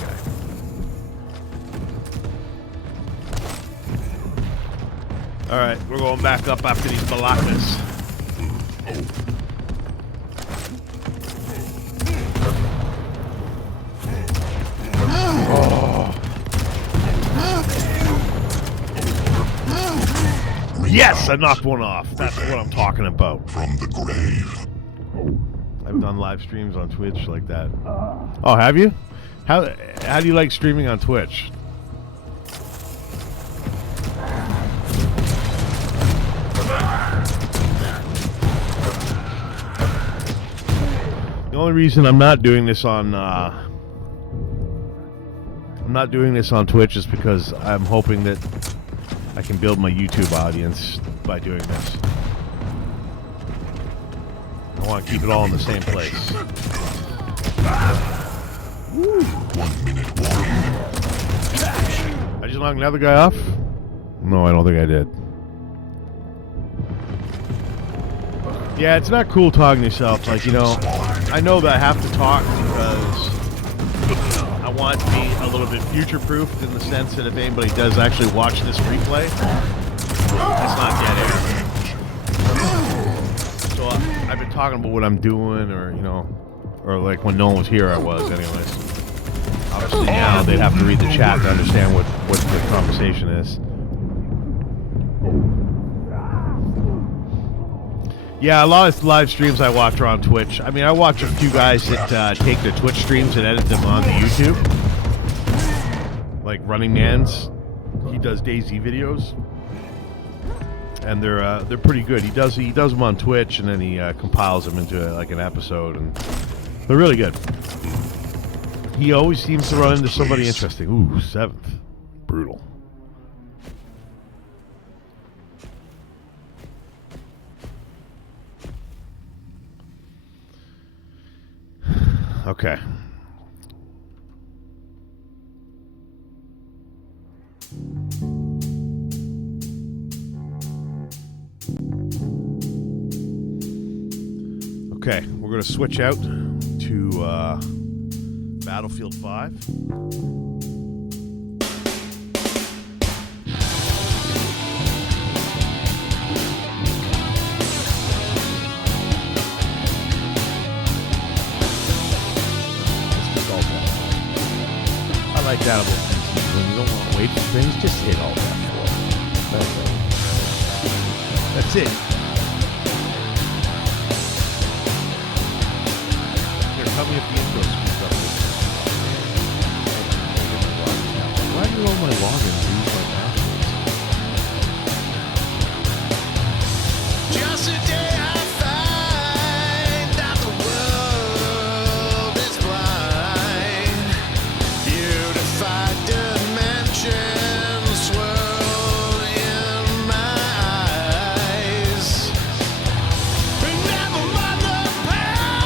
guy. Alright, we're going back up after these balakas. Yes, I knocked one off. That's what I'm talking about. From the grave. I've done live streams on Twitch like that. Oh, have you? How do you like streaming on Twitch? The only reason I'm not doing this on Twitch is because I'm hoping that I can build my YouTube audience by doing this. I want to keep it all in the same place. Woo. 1 minute warning. I just knocked another guy off? No, I don't think I did. Yeah, it's not cool talking to yourself. Like, you know, I know that I have to talk because I want to be a little bit future-proofed in the sense that if anybody does actually watch this replay, it's not dead air. So I've been talking about what I'm doing, or, you know, or like when no one was here, I was anyways. Obviously now they'd have to read the chat to understand what the conversation is. Yeah, a lot of live streams I watch are on Twitch. I mean, I watch a few guys that take their Twitch streams and edit them onto YouTube. Like Running Man's, he does DayZ videos, and they're pretty good. He does them on Twitch, and then he compiles them into like an episode, and they're really good. He always seems to run into somebody interesting. Ooh, 7th, brutal. Okay. Okay, we're going to switch out to Battlefield 5. I like that about PCs. When you don't want to wait for things, just hit all that for. That's it. Here, tell me if the intro screws up. Why do you all my logins use my passwords? Just a day I find that the world is blind. Beautified dimensions swirl in my eyes. Never mind the pain,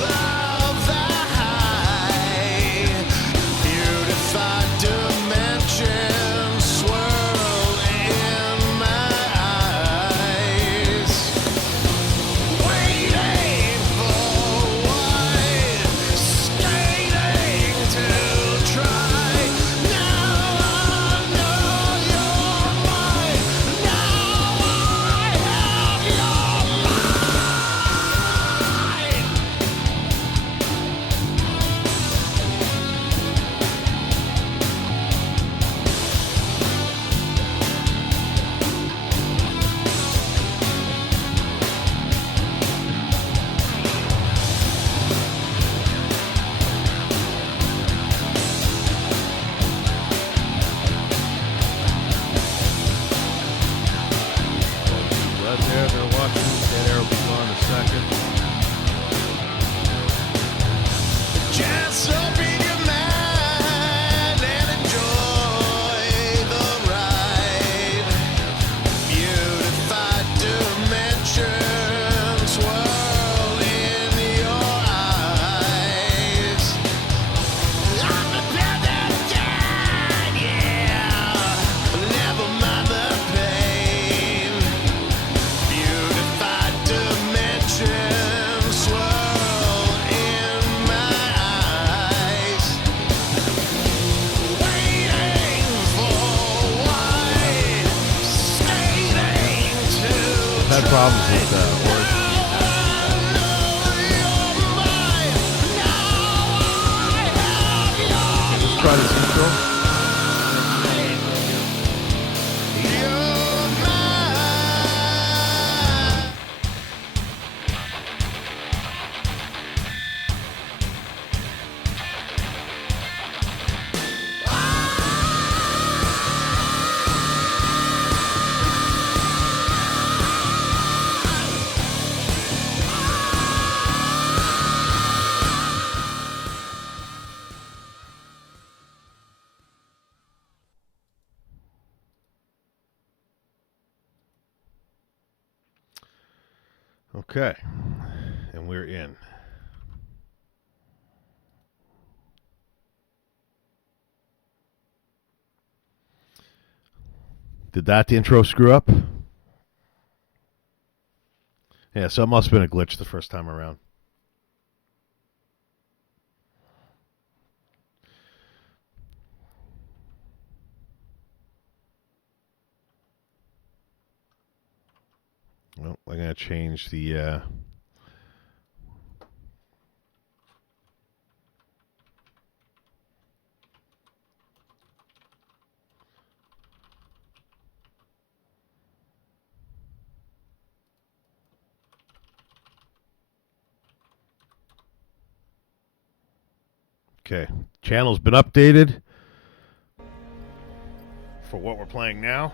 love the high. Beautified dimensions swirl in my eyes. Waiting for what? Skating to try. Now I know you're mine. Now I have your mind. Right there, they're watching. That arrow will be gone in a second. Just open your mind and enjoy the ride. Beautified dimensions swirl in your eyes. I'm a dead, yeah. Never mind the pain. Beautified dimensions swirl in my eyes. Waiting for what? Skating to I've had problems with words. Let's try this intro. Okay. And we're in. Did that intro screw up? Yeah, so it must have been a glitch the first time around. Well, I'm going to change the... Okay, channel's been updated for what we're playing now.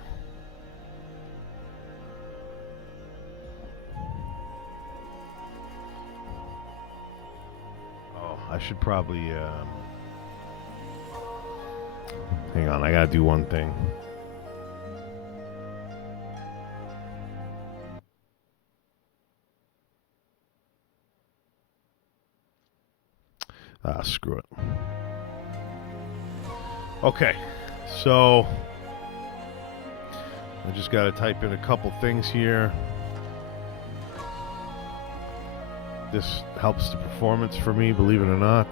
Oh, I should probably, hang on, I gotta do one thing. Screw it. Okay, so I just got to type in a couple things here. This helps the performance for me, believe it or not.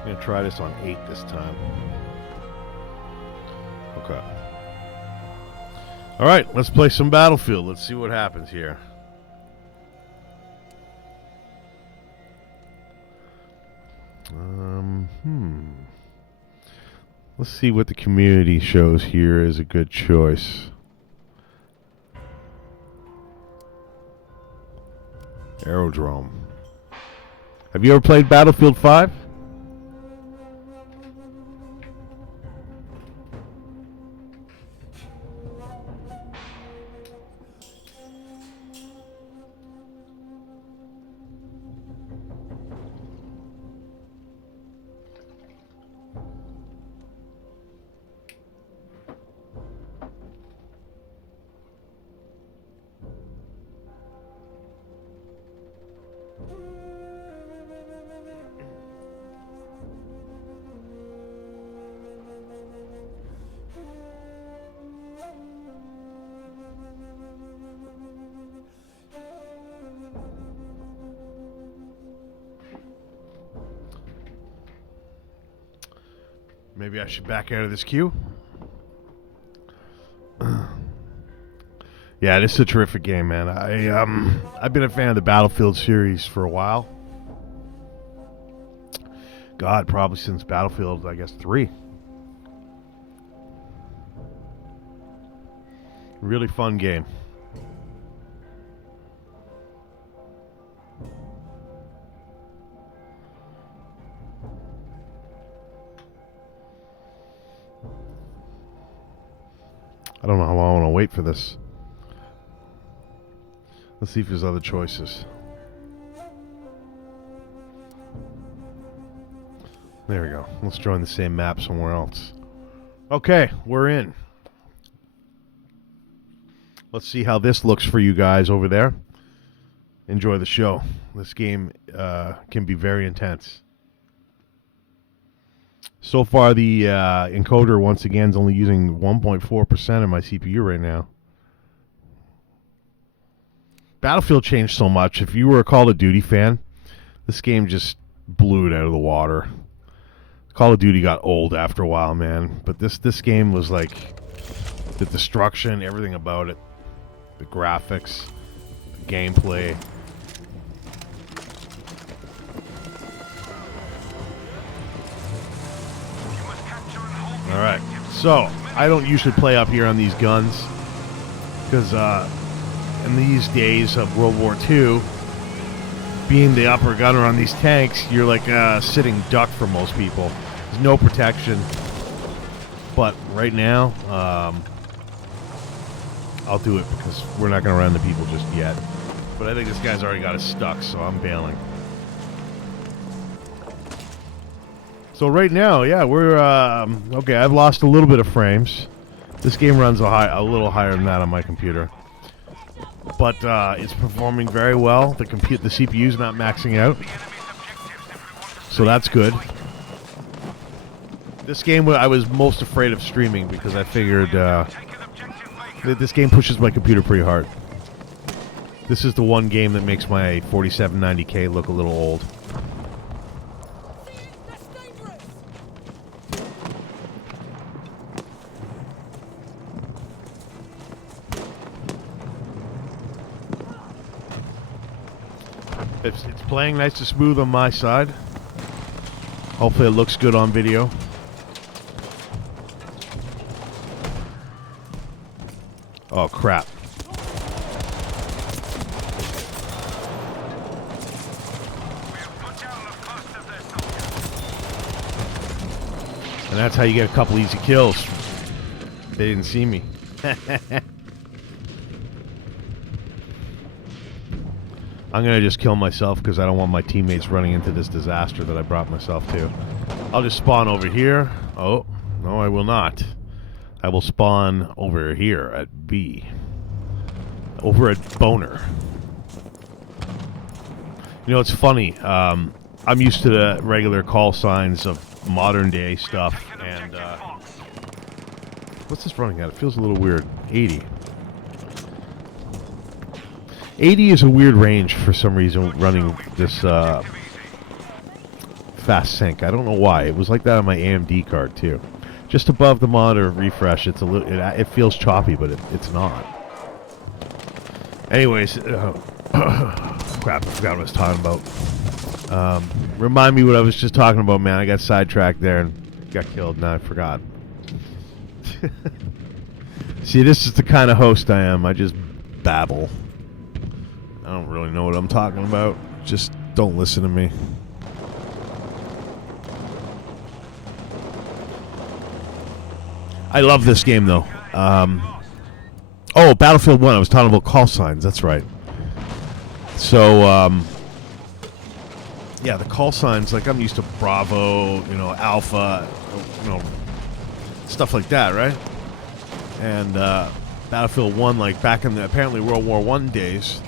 I'm going to try this on 8 this time. Okay. All right, let's play some Battlefield. Let's see what happens here. Let's see what the community shows here is a good choice. Aerodrome. Have you ever played Battlefield 5? Maybe I should back out of this queue. Yeah, this is a terrific game, man. I've been a fan of the Battlefield series for a while. God, probably since Battlefield, I guess, 3. Really fun game. I don't know how long I want to wait for this. Let's see if there's other choices. There we go. Let's join the same map somewhere else. Okay, we're in. Let's see how this looks for you guys over there. Enjoy the show. This game can be very intense. So far, the encoder, once again, is only using 1.4% of my CPU right now. Battlefield changed so much. If you were a Call of Duty fan, this game just blew it out of the water. Call of Duty got old after a while, man. But this game was like the destruction, everything about it. The graphics, the gameplay. Alright, so I don't usually play up here on these guns because in these days of World War II, being the upper gunner on these tanks, you're like a sitting duck for most people. There's no protection. But right now, I'll do it because we're not going to run the people just yet. But I think this guy's already got us stuck, so I'm bailing. So right now, yeah, we're okay. I've lost a little bit of frames. This game runs a little higher than that on my computer, but it's performing very well. The CPU's not maxing out, so that's good. This game I was most afraid of streaming because I figured this game pushes my computer pretty hard. This is the one game that makes my 4790K look a little old. It's playing nice and smooth on my side. Hopefully it looks good on video. Oh, crap. And that's how you get a couple easy kills. They didn't see me. I'm going to just kill myself because I don't want my teammates running into this disaster that I brought myself to. I'll just spawn over here. Oh, no, I will not. I will spawn over here at B. Over at Boner. You know, it's funny. I'm used to the regular call signs of modern day stuff. And, what's this running at? It feels a little weird. 80. 80 is a weird range for some reason running this fast sync. I don't know why. It was like that on my AMD card too. Just above the monitor refresh, it's a little. It feels choppy, but it's not. Anyways, crap! I forgot what I was talking about. Remind me what I was just talking about, man. I got sidetracked there and got killed. Now I forgot. See, this is the kind of host I am. I just babble. I don't really know what I'm talking about. Just don't listen to me. I love this game, though. Oh, Battlefield 1. I was talking about call signs. That's right. So, yeah, the call signs, like I'm used to Bravo, Alpha, stuff like that, right? And Battlefield 1, like back in the apparently World War I days,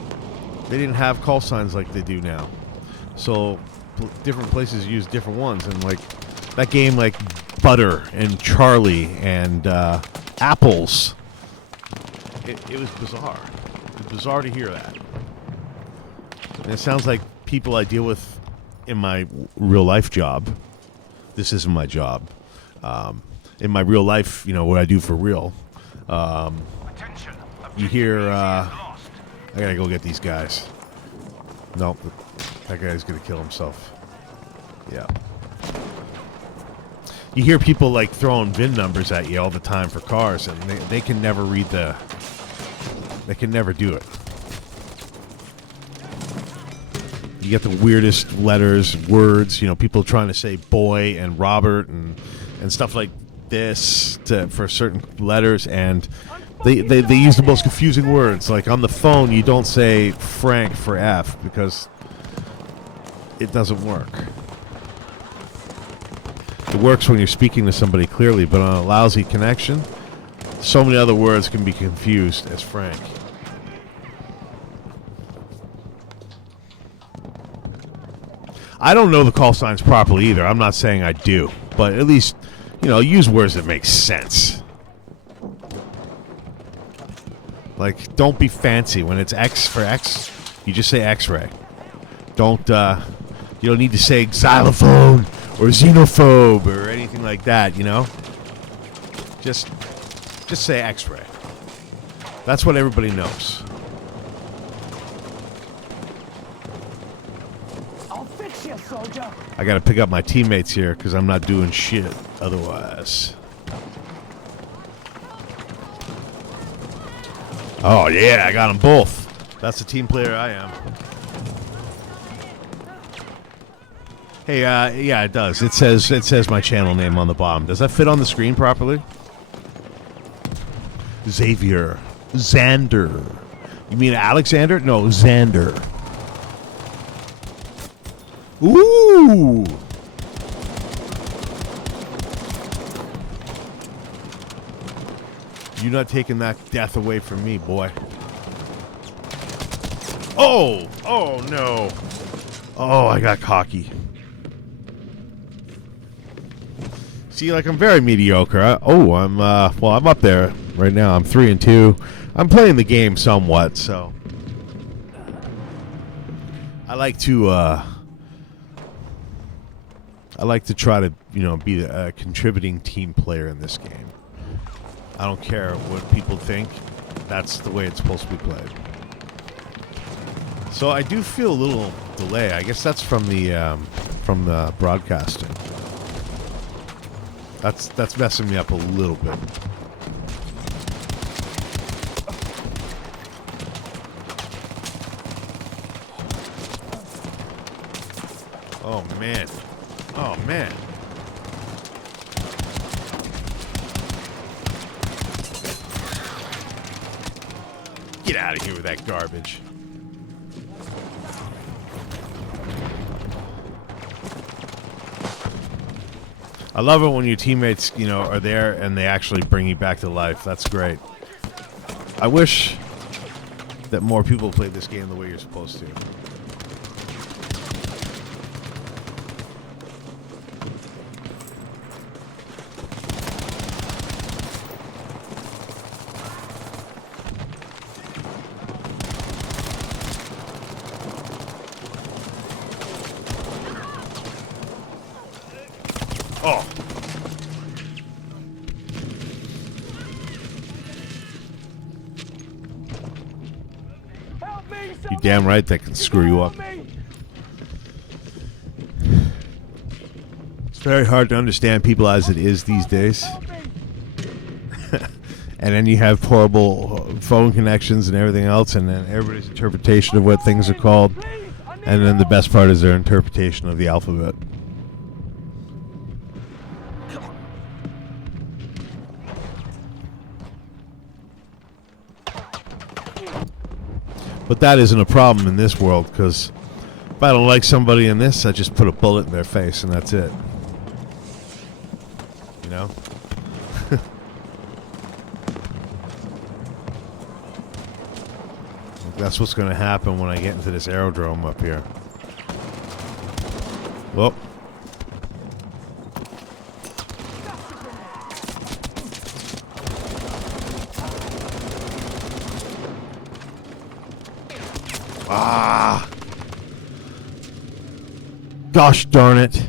they didn't have call signs like they do now. So different places use different ones. And like that game, like Butter and Charlie and Apples, it was bizarre. It was bizarre to hear that. And it sounds like people I deal with in my real life job. This isn't my job. In my real life, what I do for real. You hear... I gotta go get these guys. Nope, that guy's gonna kill himself. Yeah. You hear people like throwing VIN numbers at you all the time for cars, and they can never read the... They can never do it. You get the weirdest letters, words, people trying to say boy and Robert and stuff like this for certain letters, and they use the most confusing words. Like on the phone, you don't say Frank for F because it doesn't work. It works when you're speaking to somebody clearly, but on a lousy connection, so many other words can be confused as Frank. I don't know the call signs properly either. I'm not saying I do, but at least, use words that make sense. Like, don't be fancy. When it's X for X, you just say X-ray. You don't need to say xylophone or xenophobe or anything like that, Just say X-ray. That's what everybody knows. I'll fix you, soldier. I gotta pick up my teammates here because I'm not doing shit otherwise. Oh yeah, I got them both. That's the team player I am. Hey, yeah, it does. It says my channel name on the bottom. Does that fit on the screen properly? Xavier, Xander. You mean Alexander? No, Xander. Ooh. You're not taking that death away from me, boy. Oh! Oh, no. Oh, I got cocky. See, like, I'm very mediocre. I'm up there right now. I'm 3-2. I'm playing the game somewhat, so I like to try to, be a contributing team player in this game. I don't care what people think. That's the way it's supposed to be played. So I do feel a little delay. I guess that's from the broadcasting. That's messing me up a little bit. Oh man. Oh man. Get out of here with that garbage. I love it when your teammates, are there and they actually bring you back to life. That's great. I wish that more people played this game the way you're supposed to. Oh. You damn right that can screw you up. It's very hard to understand people as it is these days. And then you have horrible phone connections and everything else, and then everybody's interpretation of what things are called. And then the best part is their interpretation of the alphabet. But that isn't a problem in this world, because if I don't like somebody in this, I just put a bullet in their face and that's it. You know? That's what's going to happen when I get into this aerodrome up here. Well. Ah! Gosh darn it.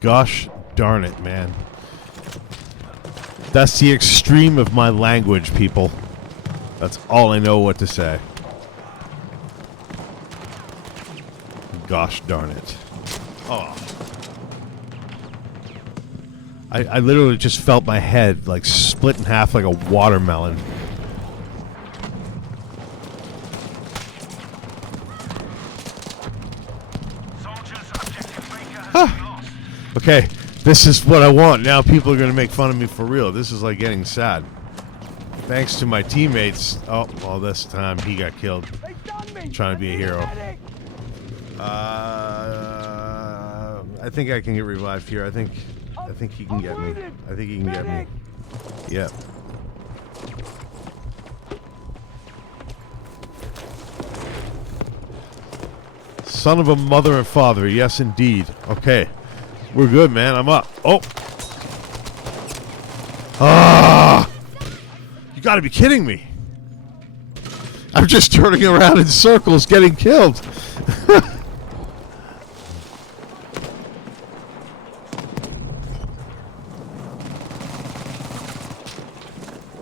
Gosh darn it, man. That's the extreme of my language, people. That's all I know what to say. Gosh darn it. Oh. I literally just felt my head like split in half like a watermelon. Okay, this is what I want. Now people are going to make fun of me for real. This is like getting sad. Thanks to my teammates. Oh, well, this time he got killed. Trying to be a hero. I think I can get revived here. I think he can get me. I think he can get me. Yep. Son of a mother and father. Yes, indeed. Okay. We're good, man. I'm up. Oh. Ah! You gotta be kidding me. I'm just turning around in circles getting killed.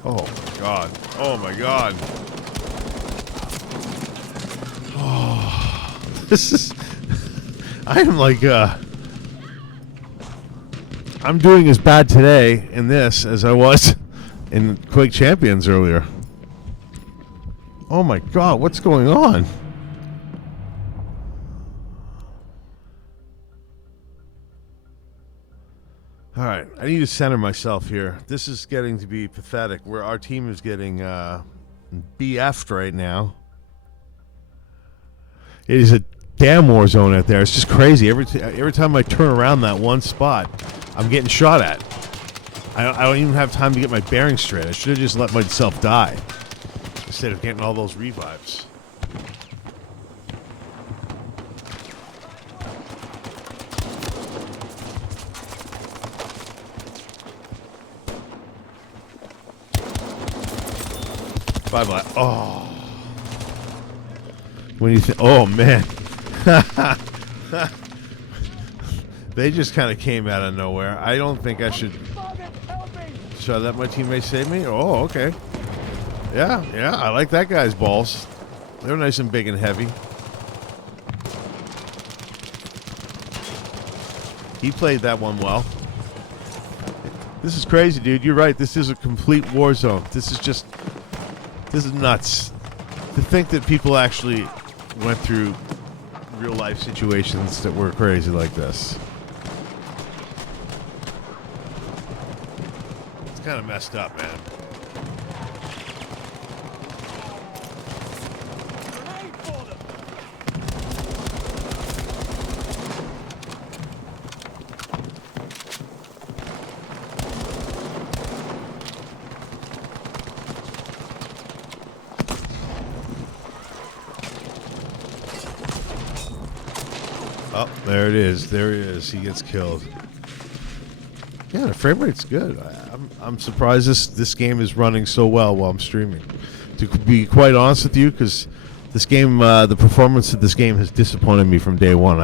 Oh my god. Oh my god. Oh. This is... I am like, I'm doing as bad today in this as I was in Quake Champions earlier. Oh my god, what's going on? All right, I need to center myself here. This is getting to be pathetic. Where our team is getting BF'd right now. It is a damn war zone out there. It's just crazy. Every time I turn around that one spot, I'm getting shot at. I don't even have time to get my bearings straight. I should have just let myself die instead of getting all those revives. Bye-bye. Oh. When you think, oh, man. They just kind of came out of nowhere. I don't think I should let my teammates save me. Oh, okay. Yeah, I like that guy's balls. They're nice and big and heavy. He played that one well. This is crazy, dude. You're right. This is a complete war zone. This is nuts. To think that people actually went through real life situations that were crazy like this. It's kind of messed up, man. Oh, there it is. There he is. He gets killed. Yeah, the frame rate's good. I'm surprised this game is running so well while I'm streaming. To be quite honest with you, because this game, the performance of this game has disappointed me from day one.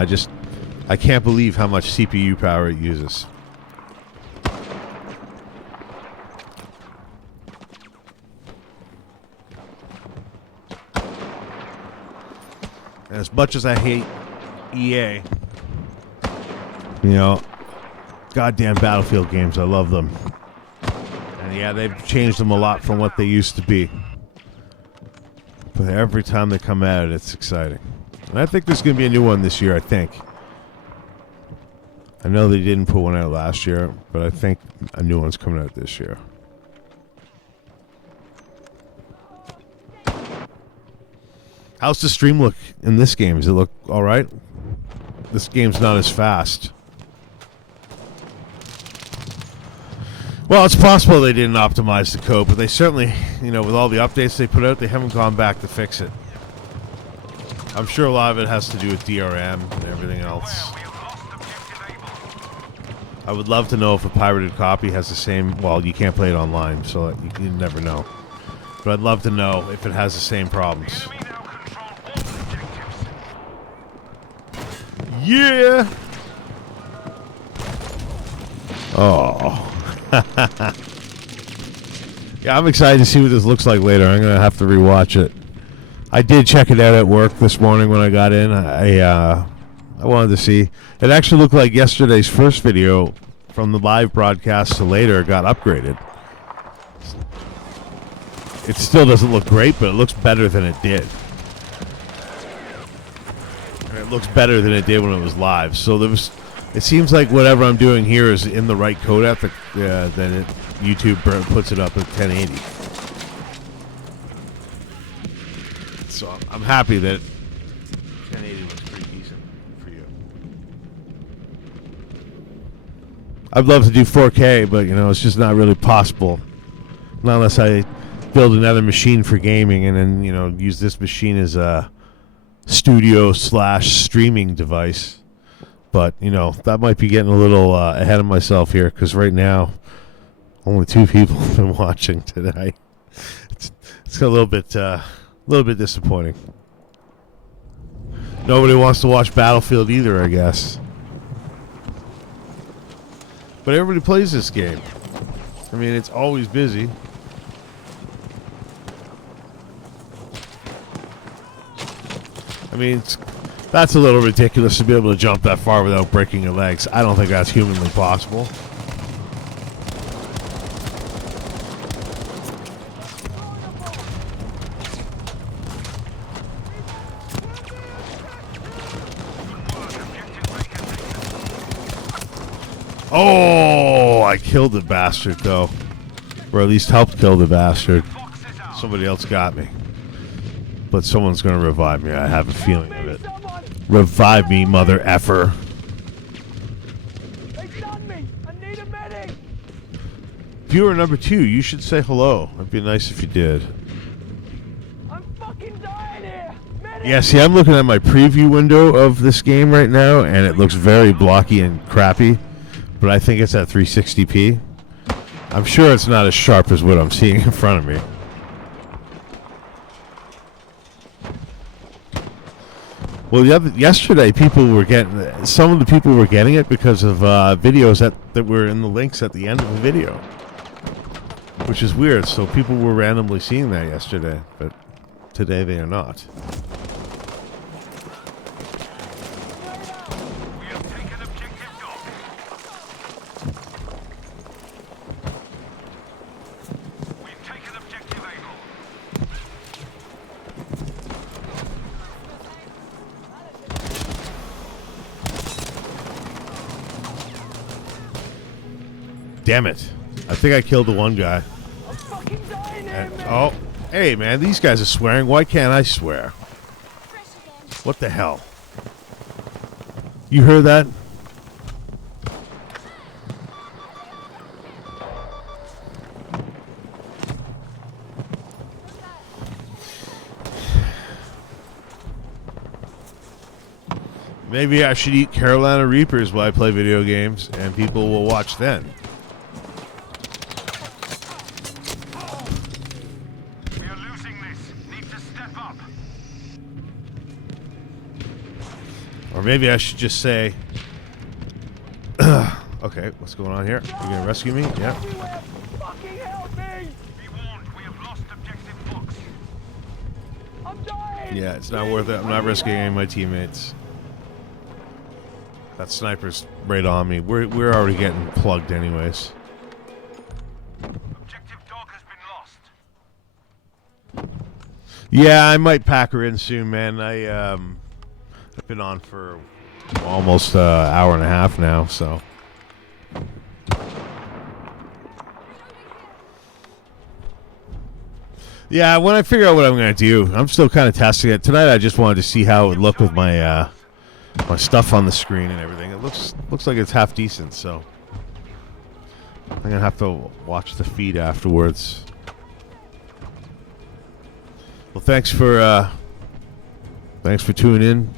I can't believe how much CPU power it uses. And as much as I hate EA, you know, goddamn Battlefield games, I love them. And yeah, they've changed them a lot from what they used to be. But every time they come at it, it's exciting. And I think there's going to be a new one this year, I think. I know they didn't put one out last year, but I think a new one's coming out this year. How's the stream look in this game? Does it look all right? This game's not as fast. Well, it's possible they didn't optimize the code, but they certainly, you know, with all the updates they put out, they haven't gone back to fix it. I'm sure a lot of it has to do with DRM and everything else. I would love to know if a pirated copy has the same... Well, you can't play it online, so you never know. But I'd love to know if it has the same problems. Yeah! Oh. Yeah, I'm excited to see what this looks like later. I'm going to have to rewatch it. I did check it out at work this morning when I got in. I wanted to see. It actually looked like yesterday's first video from the live broadcast to later got upgraded. It still doesn't look great, but it looks better than it did. And it looks better than it did when it was live. So there was. It seems like whatever I'm doing here is in the right codec. Then YouTube puts it up at 1080. So I'm happy that 1080 looks pretty decent for you. I'd love to do 4K, but you know it's just not really possible. Not unless I build another machine for gaming and then use this machine as a studio/streaming device. But that might be getting a little ahead of myself here because right now only 2 people have been watching today. It's a little bit disappointing. Nobody wants to watch Battlefield either, I guess. But everybody plays this game. I mean, it's always busy. I mean, that's a little ridiculous to be able to jump that far without breaking your legs. I don't think that's humanly possible. Oh! I killed the bastard, though. Or at least helped kill the bastard. Somebody else got me. But someone's going to revive me. I have a feeling of it. Revive me, mother effer. They done me. I need a medic. Viewer number 2, you should say hello. It'd be nice if you did. I'm fucking dying here. Medic. Yeah, see, I'm looking at my preview window of this game right now, and it looks very blocky and crappy. But I think it's at 360p. I'm sure it's not as sharp as what I'm seeing in front of me. Well, yesterday people were getting, some of the people were getting it because of videos that were in the links at the end of the video, which is weird. So people were randomly seeing that yesterday, but today they are not. We have taken objective Dock. We've taken objective Able. Damn it! I think I killed the one guy. I'm fucking dying here, man. Oh, hey man, these guys are swearing. Why can't I swear? What the hell? You heard that? Maybe I should eat Carolina Reapers while I play video games, and people will watch then. We are losing this. Need to step up. Or maybe I should just say, okay, what's going on here? You gonna rescue me? Yeah. Everywhere. Fucking help me. Be warned, we have lost objective Fox. I'm dying. Yeah, it's not worth it. I'm not risking any of my teammates. That sniper's right on me. We're already getting plugged anyways. Objective Dog has been lost. Yeah, I might pack her in soon, man. I've been on for almost an hour and a half now, so. Yeah, when I figure out what I'm gonna do, I'm still kind of testing it. Tonight I just wanted to see how it would look with my my stuff on the screen and everything. It looks like it's half decent, so I'm gonna have to watch the feed afterwards. Well, thanks for tuning in.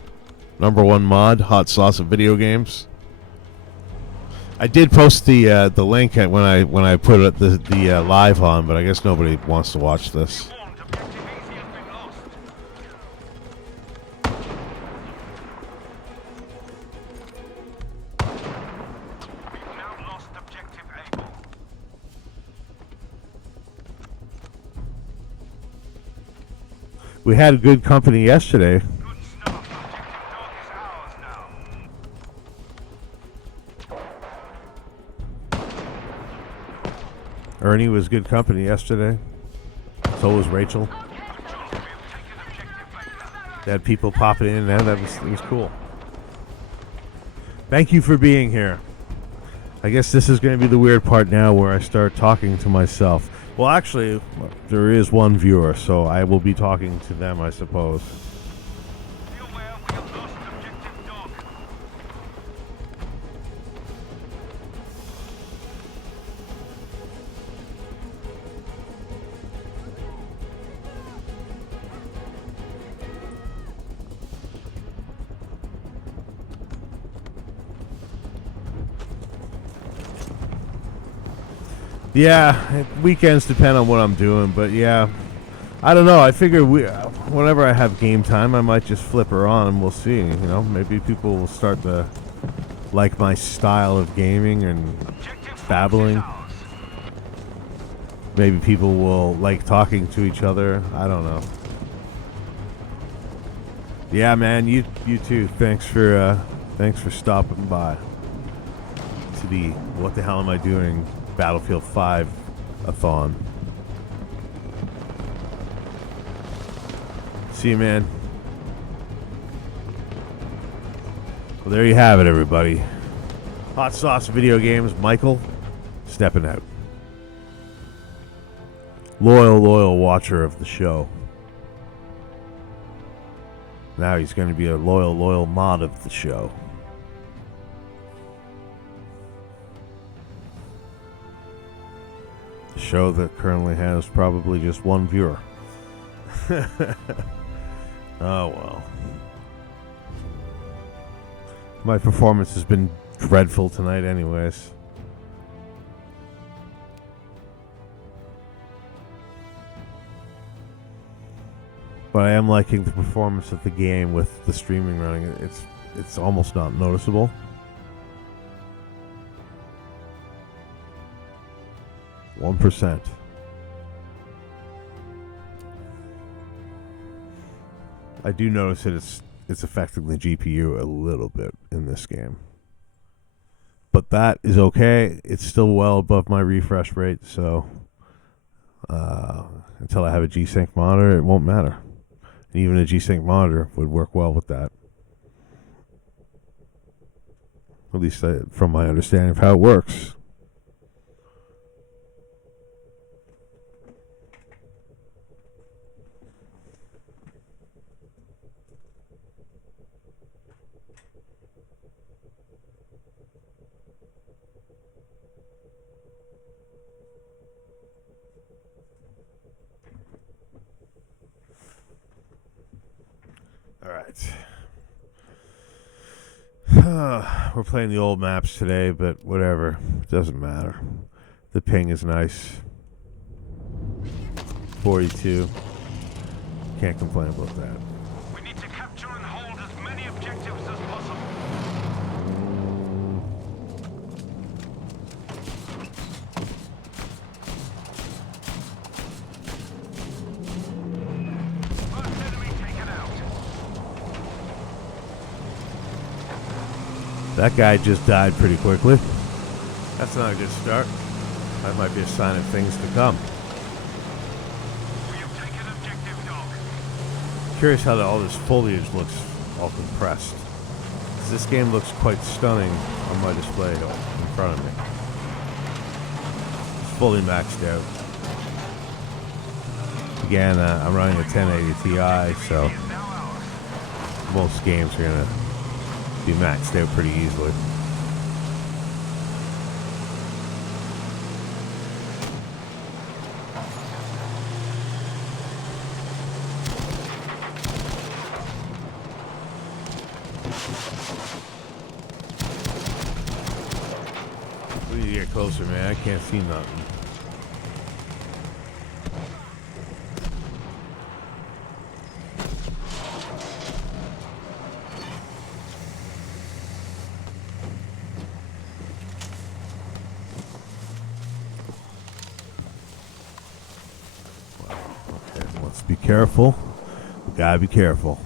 #1 mod, Hot Sauce of Video Games. I did post the link when I put the live on, but I guess nobody wants to watch this. Be warned, objective Easy has been lost. We've now lost objective Able. We had good company yesterday. Good stuff. Objective Dog is ours now. Ernie was good company yesterday. So was Rachel. Good job. We have taken objective Beta. They had people popping in and out. It was cool. Thank you for being here. I guess this is going to be the weird part now where I start talking to myself. Well, actually, there is one viewer, so I will be talking to them, I suppose. Be aware, we have lost objective Dog. Yeah, weekends depend on what I'm doing, but yeah, I don't know. I figure whenever I have game time, I might just flip her on and we'll see. You know, maybe people will start to like my style of gaming and Objective Fox babbling. is ours. Maybe people will like talking to each other. I don't know. Yeah, man, you too. Thanks for stopping by to the What the Hell Am I Doing Battlefield 5-a-thon. See you, man. Well, there you have it, everybody. Hot Sauce Video Games, Michael. Stepping out. Loyal watcher of the show. Now he's going to be a loyal mod of the show. The show that currently has probably just one viewer. Oh well. My performance has been dreadful tonight anyways. But I am liking the performance of the game with the streaming running. It's almost not noticeable. %. I do notice that it's affecting the GPU a little bit in this game. But that is okay. It's still well above my refresh rate, so until I have a G-Sync monitor, it won't matter. And even a G-Sync monitor would work well with that. At least from my understanding of how it works. We're playing the old maps today, but whatever. It doesn't matter. The ping is nice. 42. Can't complain about that. We need to capture and hold as many objectives as possible. First enemy taken out. That guy just died pretty quickly. That's not a good start. That might be a sign of things to come. We have taken objective dog. Curious how all this foliage looks all compressed. This game looks quite stunning on my display in front of me. It's fully maxed out. Again, I'm running a 1080 Ti, so most games are going to be maxed out pretty easily. We need to get closer, man. I can't see nothing. Be careful. We gotta be careful.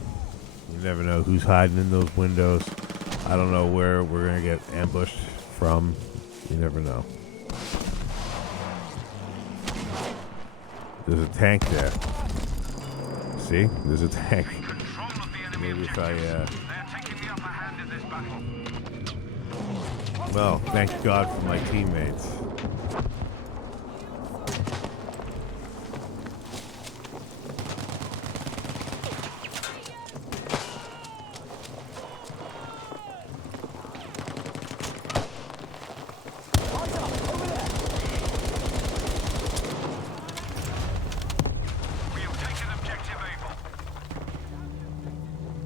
You never know who's hiding in those windows. I don't know where we're gonna get ambushed from. You never know. There's a tank there. See? There's a tank. Maybe if I They're taking the upper hand in this battle. well, thank God for my teammates.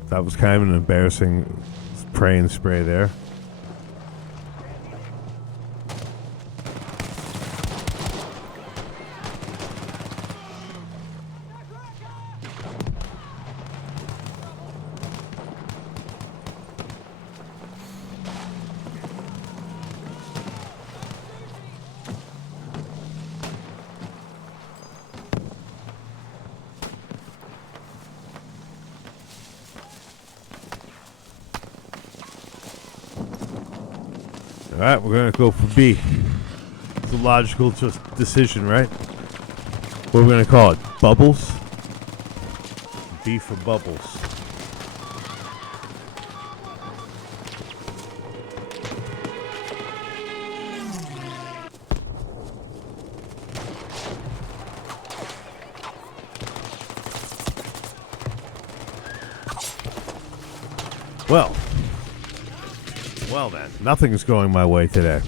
That was kind of an embarrassing pray and spray there. Alright, we're going to go for B. It's a logical decision, right? What are we going to call it? Bubbles? B for bubbles. Well then, nothing's going my way today.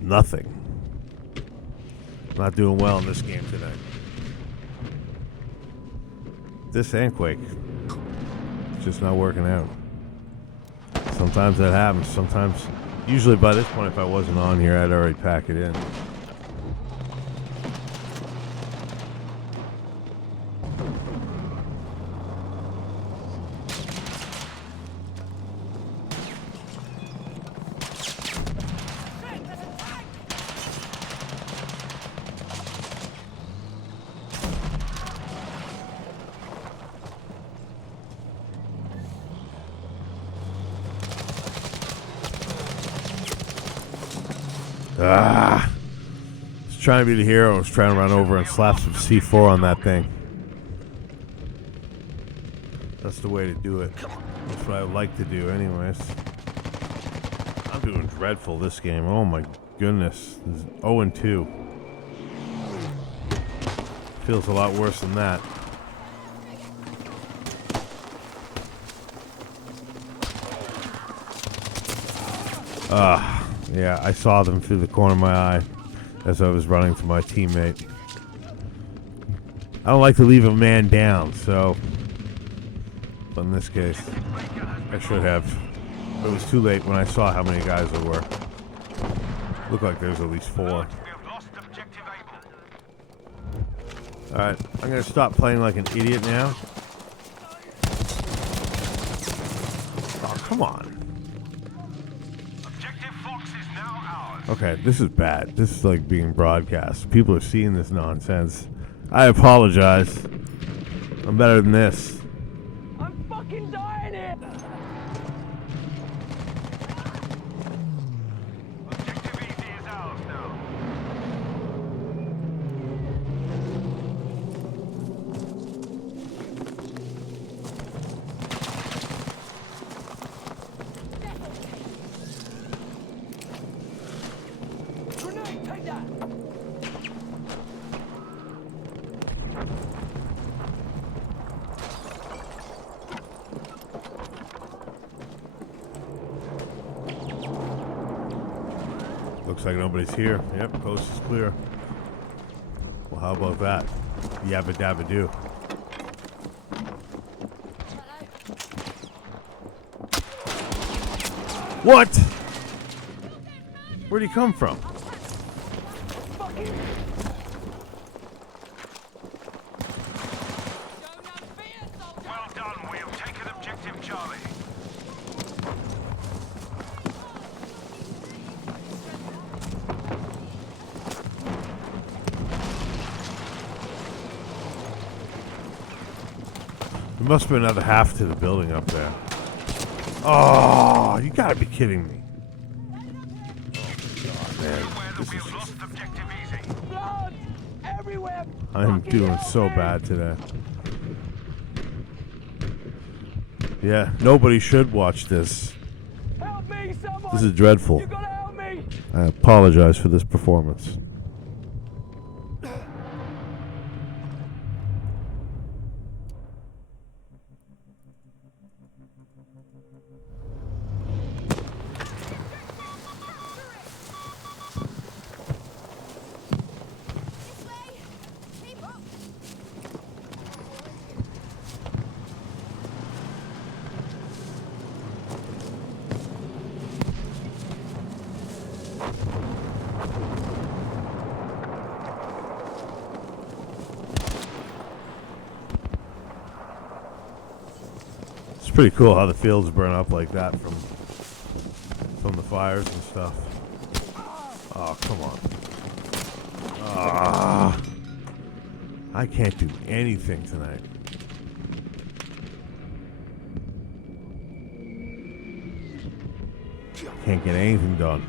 Nothing. Not doing well in this game today. This and Quake. It's just not working out. Sometimes that happens. Sometimes, usually by this point, if I wasn't on here, I'd already pack it in. Just trying to be the hero. I was trying to run over and slap some C4 on that thing. That's the way to do it. That's what I like to do anyways. I'm doing dreadful this game. Oh my goodness. This is 0-2. Feels a lot worse than that. Yeah, I saw them through the corner of my eye as I was running to my teammate. I don't like to leave a man down, so... But in this case, I should have. But it was too late when I saw how many guys there were. Looked like there was at least 4. We have lost objective Able. Alright, I'm going to stop playing like an idiot now. Oh, come on. Objective Fox is now ours. Okay, this is bad. This is like being broadcast. People are seeing this nonsense. I apologize. I'm better than this. I'm fucking dying here. Objective Easy is ours now. Grenade, take that. Looks like nobody's here. Yep, coast is clear. Well, how about that? Yabba dabba do. What? Where'd he come from? Fucking. Well done. We have taken objective Charlie. There must be another half to the building up there. Oh, you gotta be kidding me. Oh, man. Aware that This we is have lost objective Easy. Blood everywhere. I'm Fucking doing help so me. bad today. Yeah, nobody should watch this. Help me, someone. This is dreadful. You gotta help me. I apologize for this performance. It's pretty cool how the fields burn up like that from the fires and stuff. Oh, come on. Ah, I can't do anything tonight. Can't get anything done.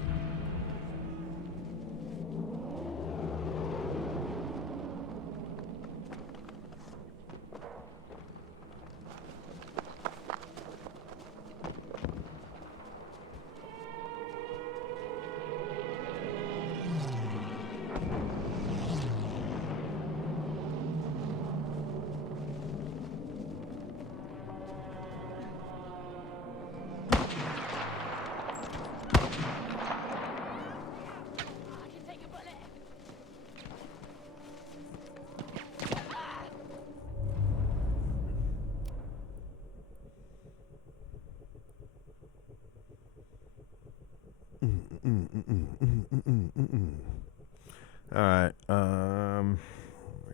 Alright, I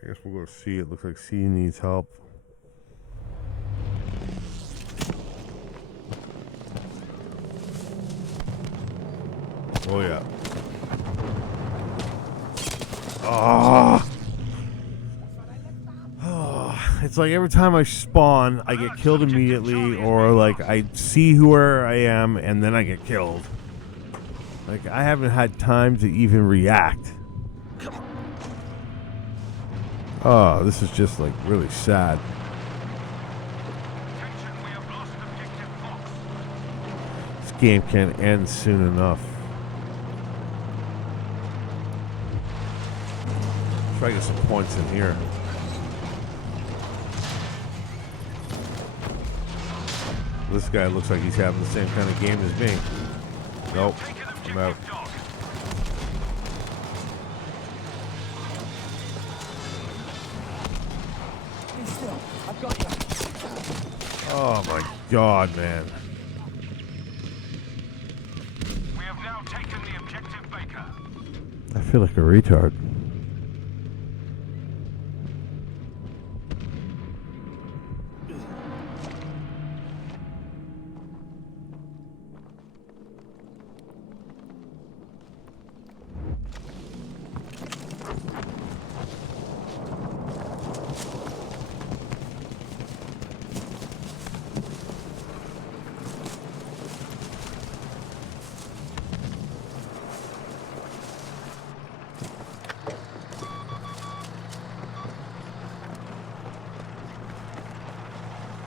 guess we'll go to C. It looks like C needs help. Oh, yeah. It's like every time I spawn, I get killed immediately, or like I see where I am and then I get killed. Like I haven't had time to even react. Oh, this is just like really sad. Attention, we have lost objective Fox. This game can't end soon enough. Try to get some points in here. This guy looks like he's having the same kind of game as me. Nope, I'm out. Stay still. I've got you. Oh my god, man. We have now taken the objective Baker. I feel like a retard.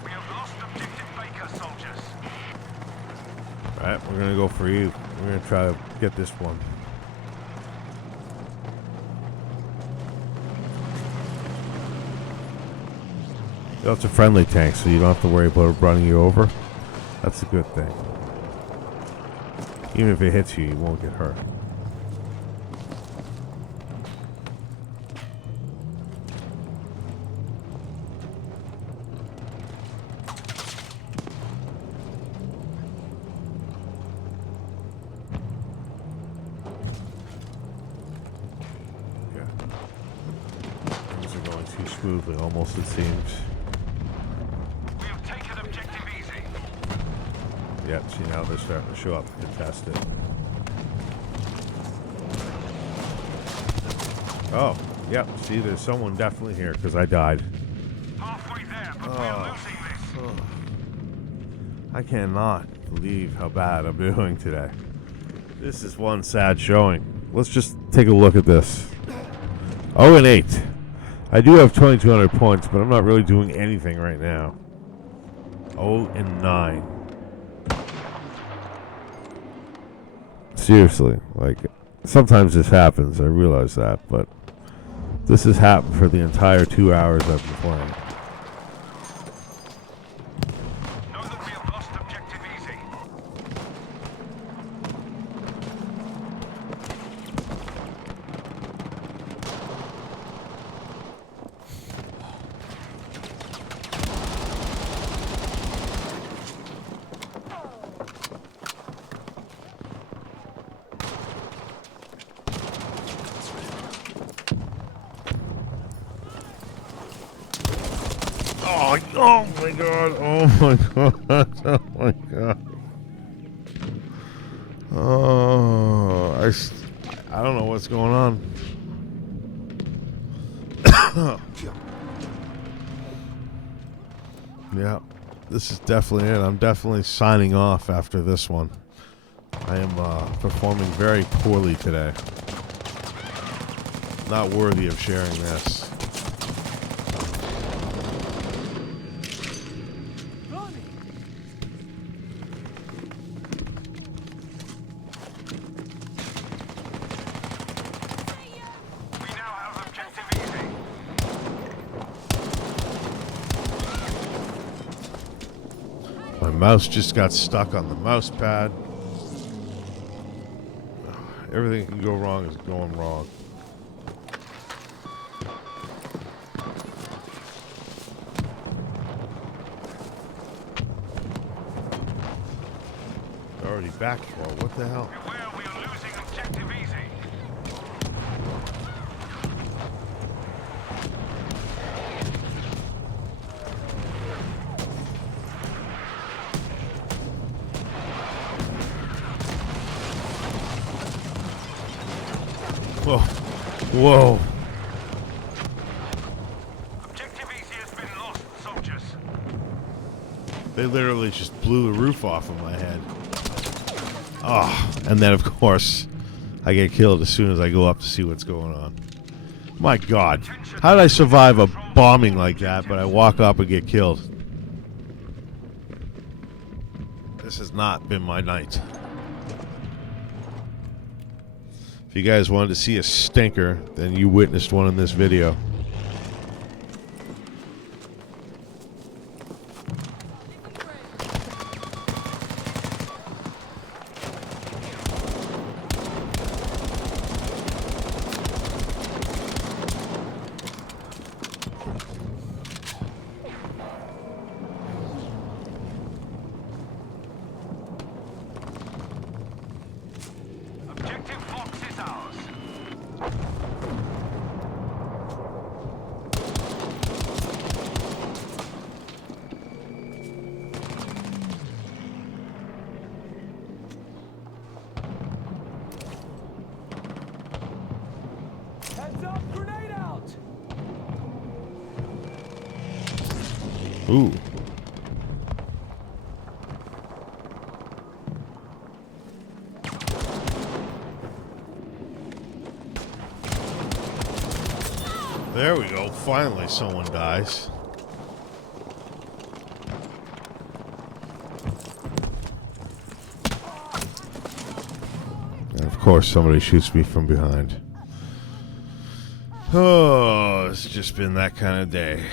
We have lost objective Baker, soldiers. Alright, we're gonna go for you. We're gonna try to get this one. Oh, it's a friendly tank, so you don't have to worry about it running you over. That's a good thing. Even if it hits you, you won't get hurt. Yeah. Things are going too smoothly, almost, it seems. We have taken objective easy. Yep, see now they're starting to show up. Contest it. Oh, yep, see there's someone definitely here because I died. Halfway there, but we are losing this. I cannot believe how bad I'm doing today. This is one sad showing. Let's just take a look at this. 0-8. I do have 2,200 points, but I'm not really doing anything right now. 0-9. Seriously, like, sometimes this happens, I realize that, but this has happened for the entire 2 hours I've been playing. Know that we have lost objective easy. Oh my god, oh my god, oh my god. Oh, I don't know what's going on. Yeah, this is definitely it. I'm definitely signing off after this one. I am performing very poorly today. Not worthy of sharing this. We now have objective easy. My mouse just got stuck on the mouse pad. Everything can go wrong is going wrong. Already back for what the hell? Beware, we are losing objective easy. Whoa. Objective easy has been lost, soldiers. They literally just blew the roof off of my head. Oh, and then of course I get killed as soon as I go up to see what's going on. My God, how did I survive a bombing like that, but I walk up and get killed? This has not been my night. If you guys wanted to see a stinker, then you witnessed one in this video. Objective Fox is ours. Heads up, grenade out! Ooh. There we go. Finally, someone dies. And of course, somebody shoots me from behind. Oh, it's just been that kind of day.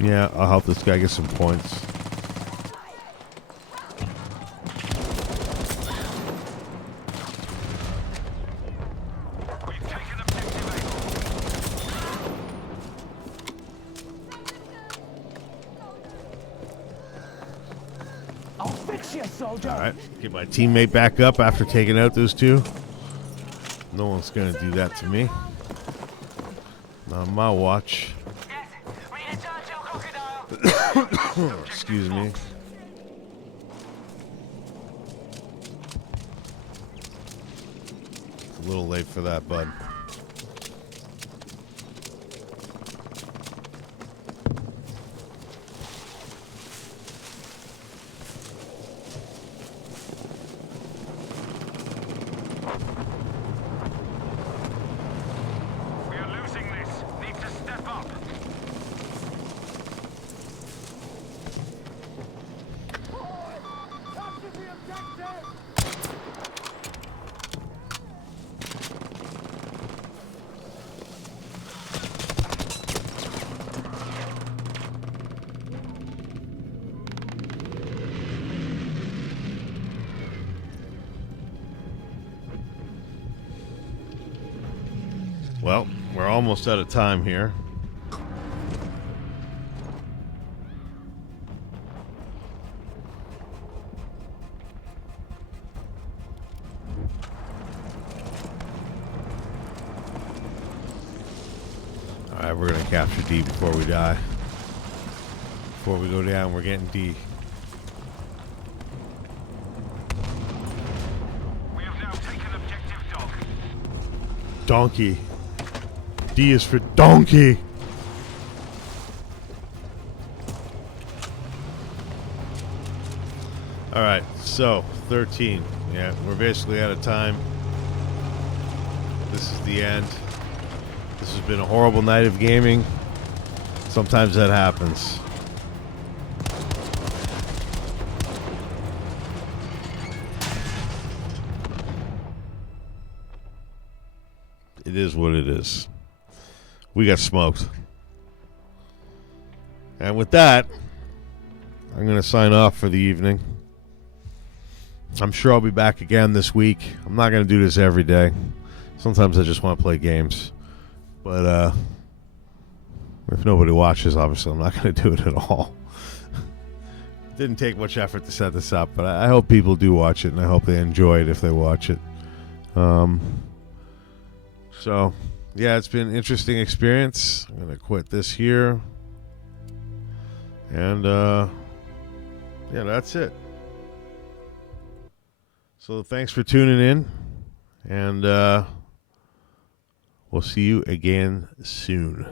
Yeah, I'll help this guy get some points. We've taken objective I'll fix you, soldier! Alright, get my teammate back up after taking out those two. No one's gonna do that to me. Not on my watch. Excuse me. It's a little late for that, bud. We are losing this. Need to step up. Capture the objective! Well, we're almost out of time here. Alright, we're going to capture D before we die. Before we go down, we're getting D. We have now taken objective dog. Donkey. D is for donkey. Alright, so 13. Yeah, we're basically out of time. This is the end. This has been a horrible night of gaming. Sometimes that happens. It is what it is. We got smoked. And with that, I'm going to sign off for the evening. I'm sure I'll be back again this week. I'm not going to do this every day. Sometimes I just want to play games. But if nobody watches, obviously I'm not going to do it at all. Didn't take much effort to set this up, but I hope people do watch it, and I hope they enjoy it if they watch it. So, yeah, it's been an interesting experience. I'm going to quit this here. And, yeah, that's it. So thanks for tuning in. And we'll see you again soon.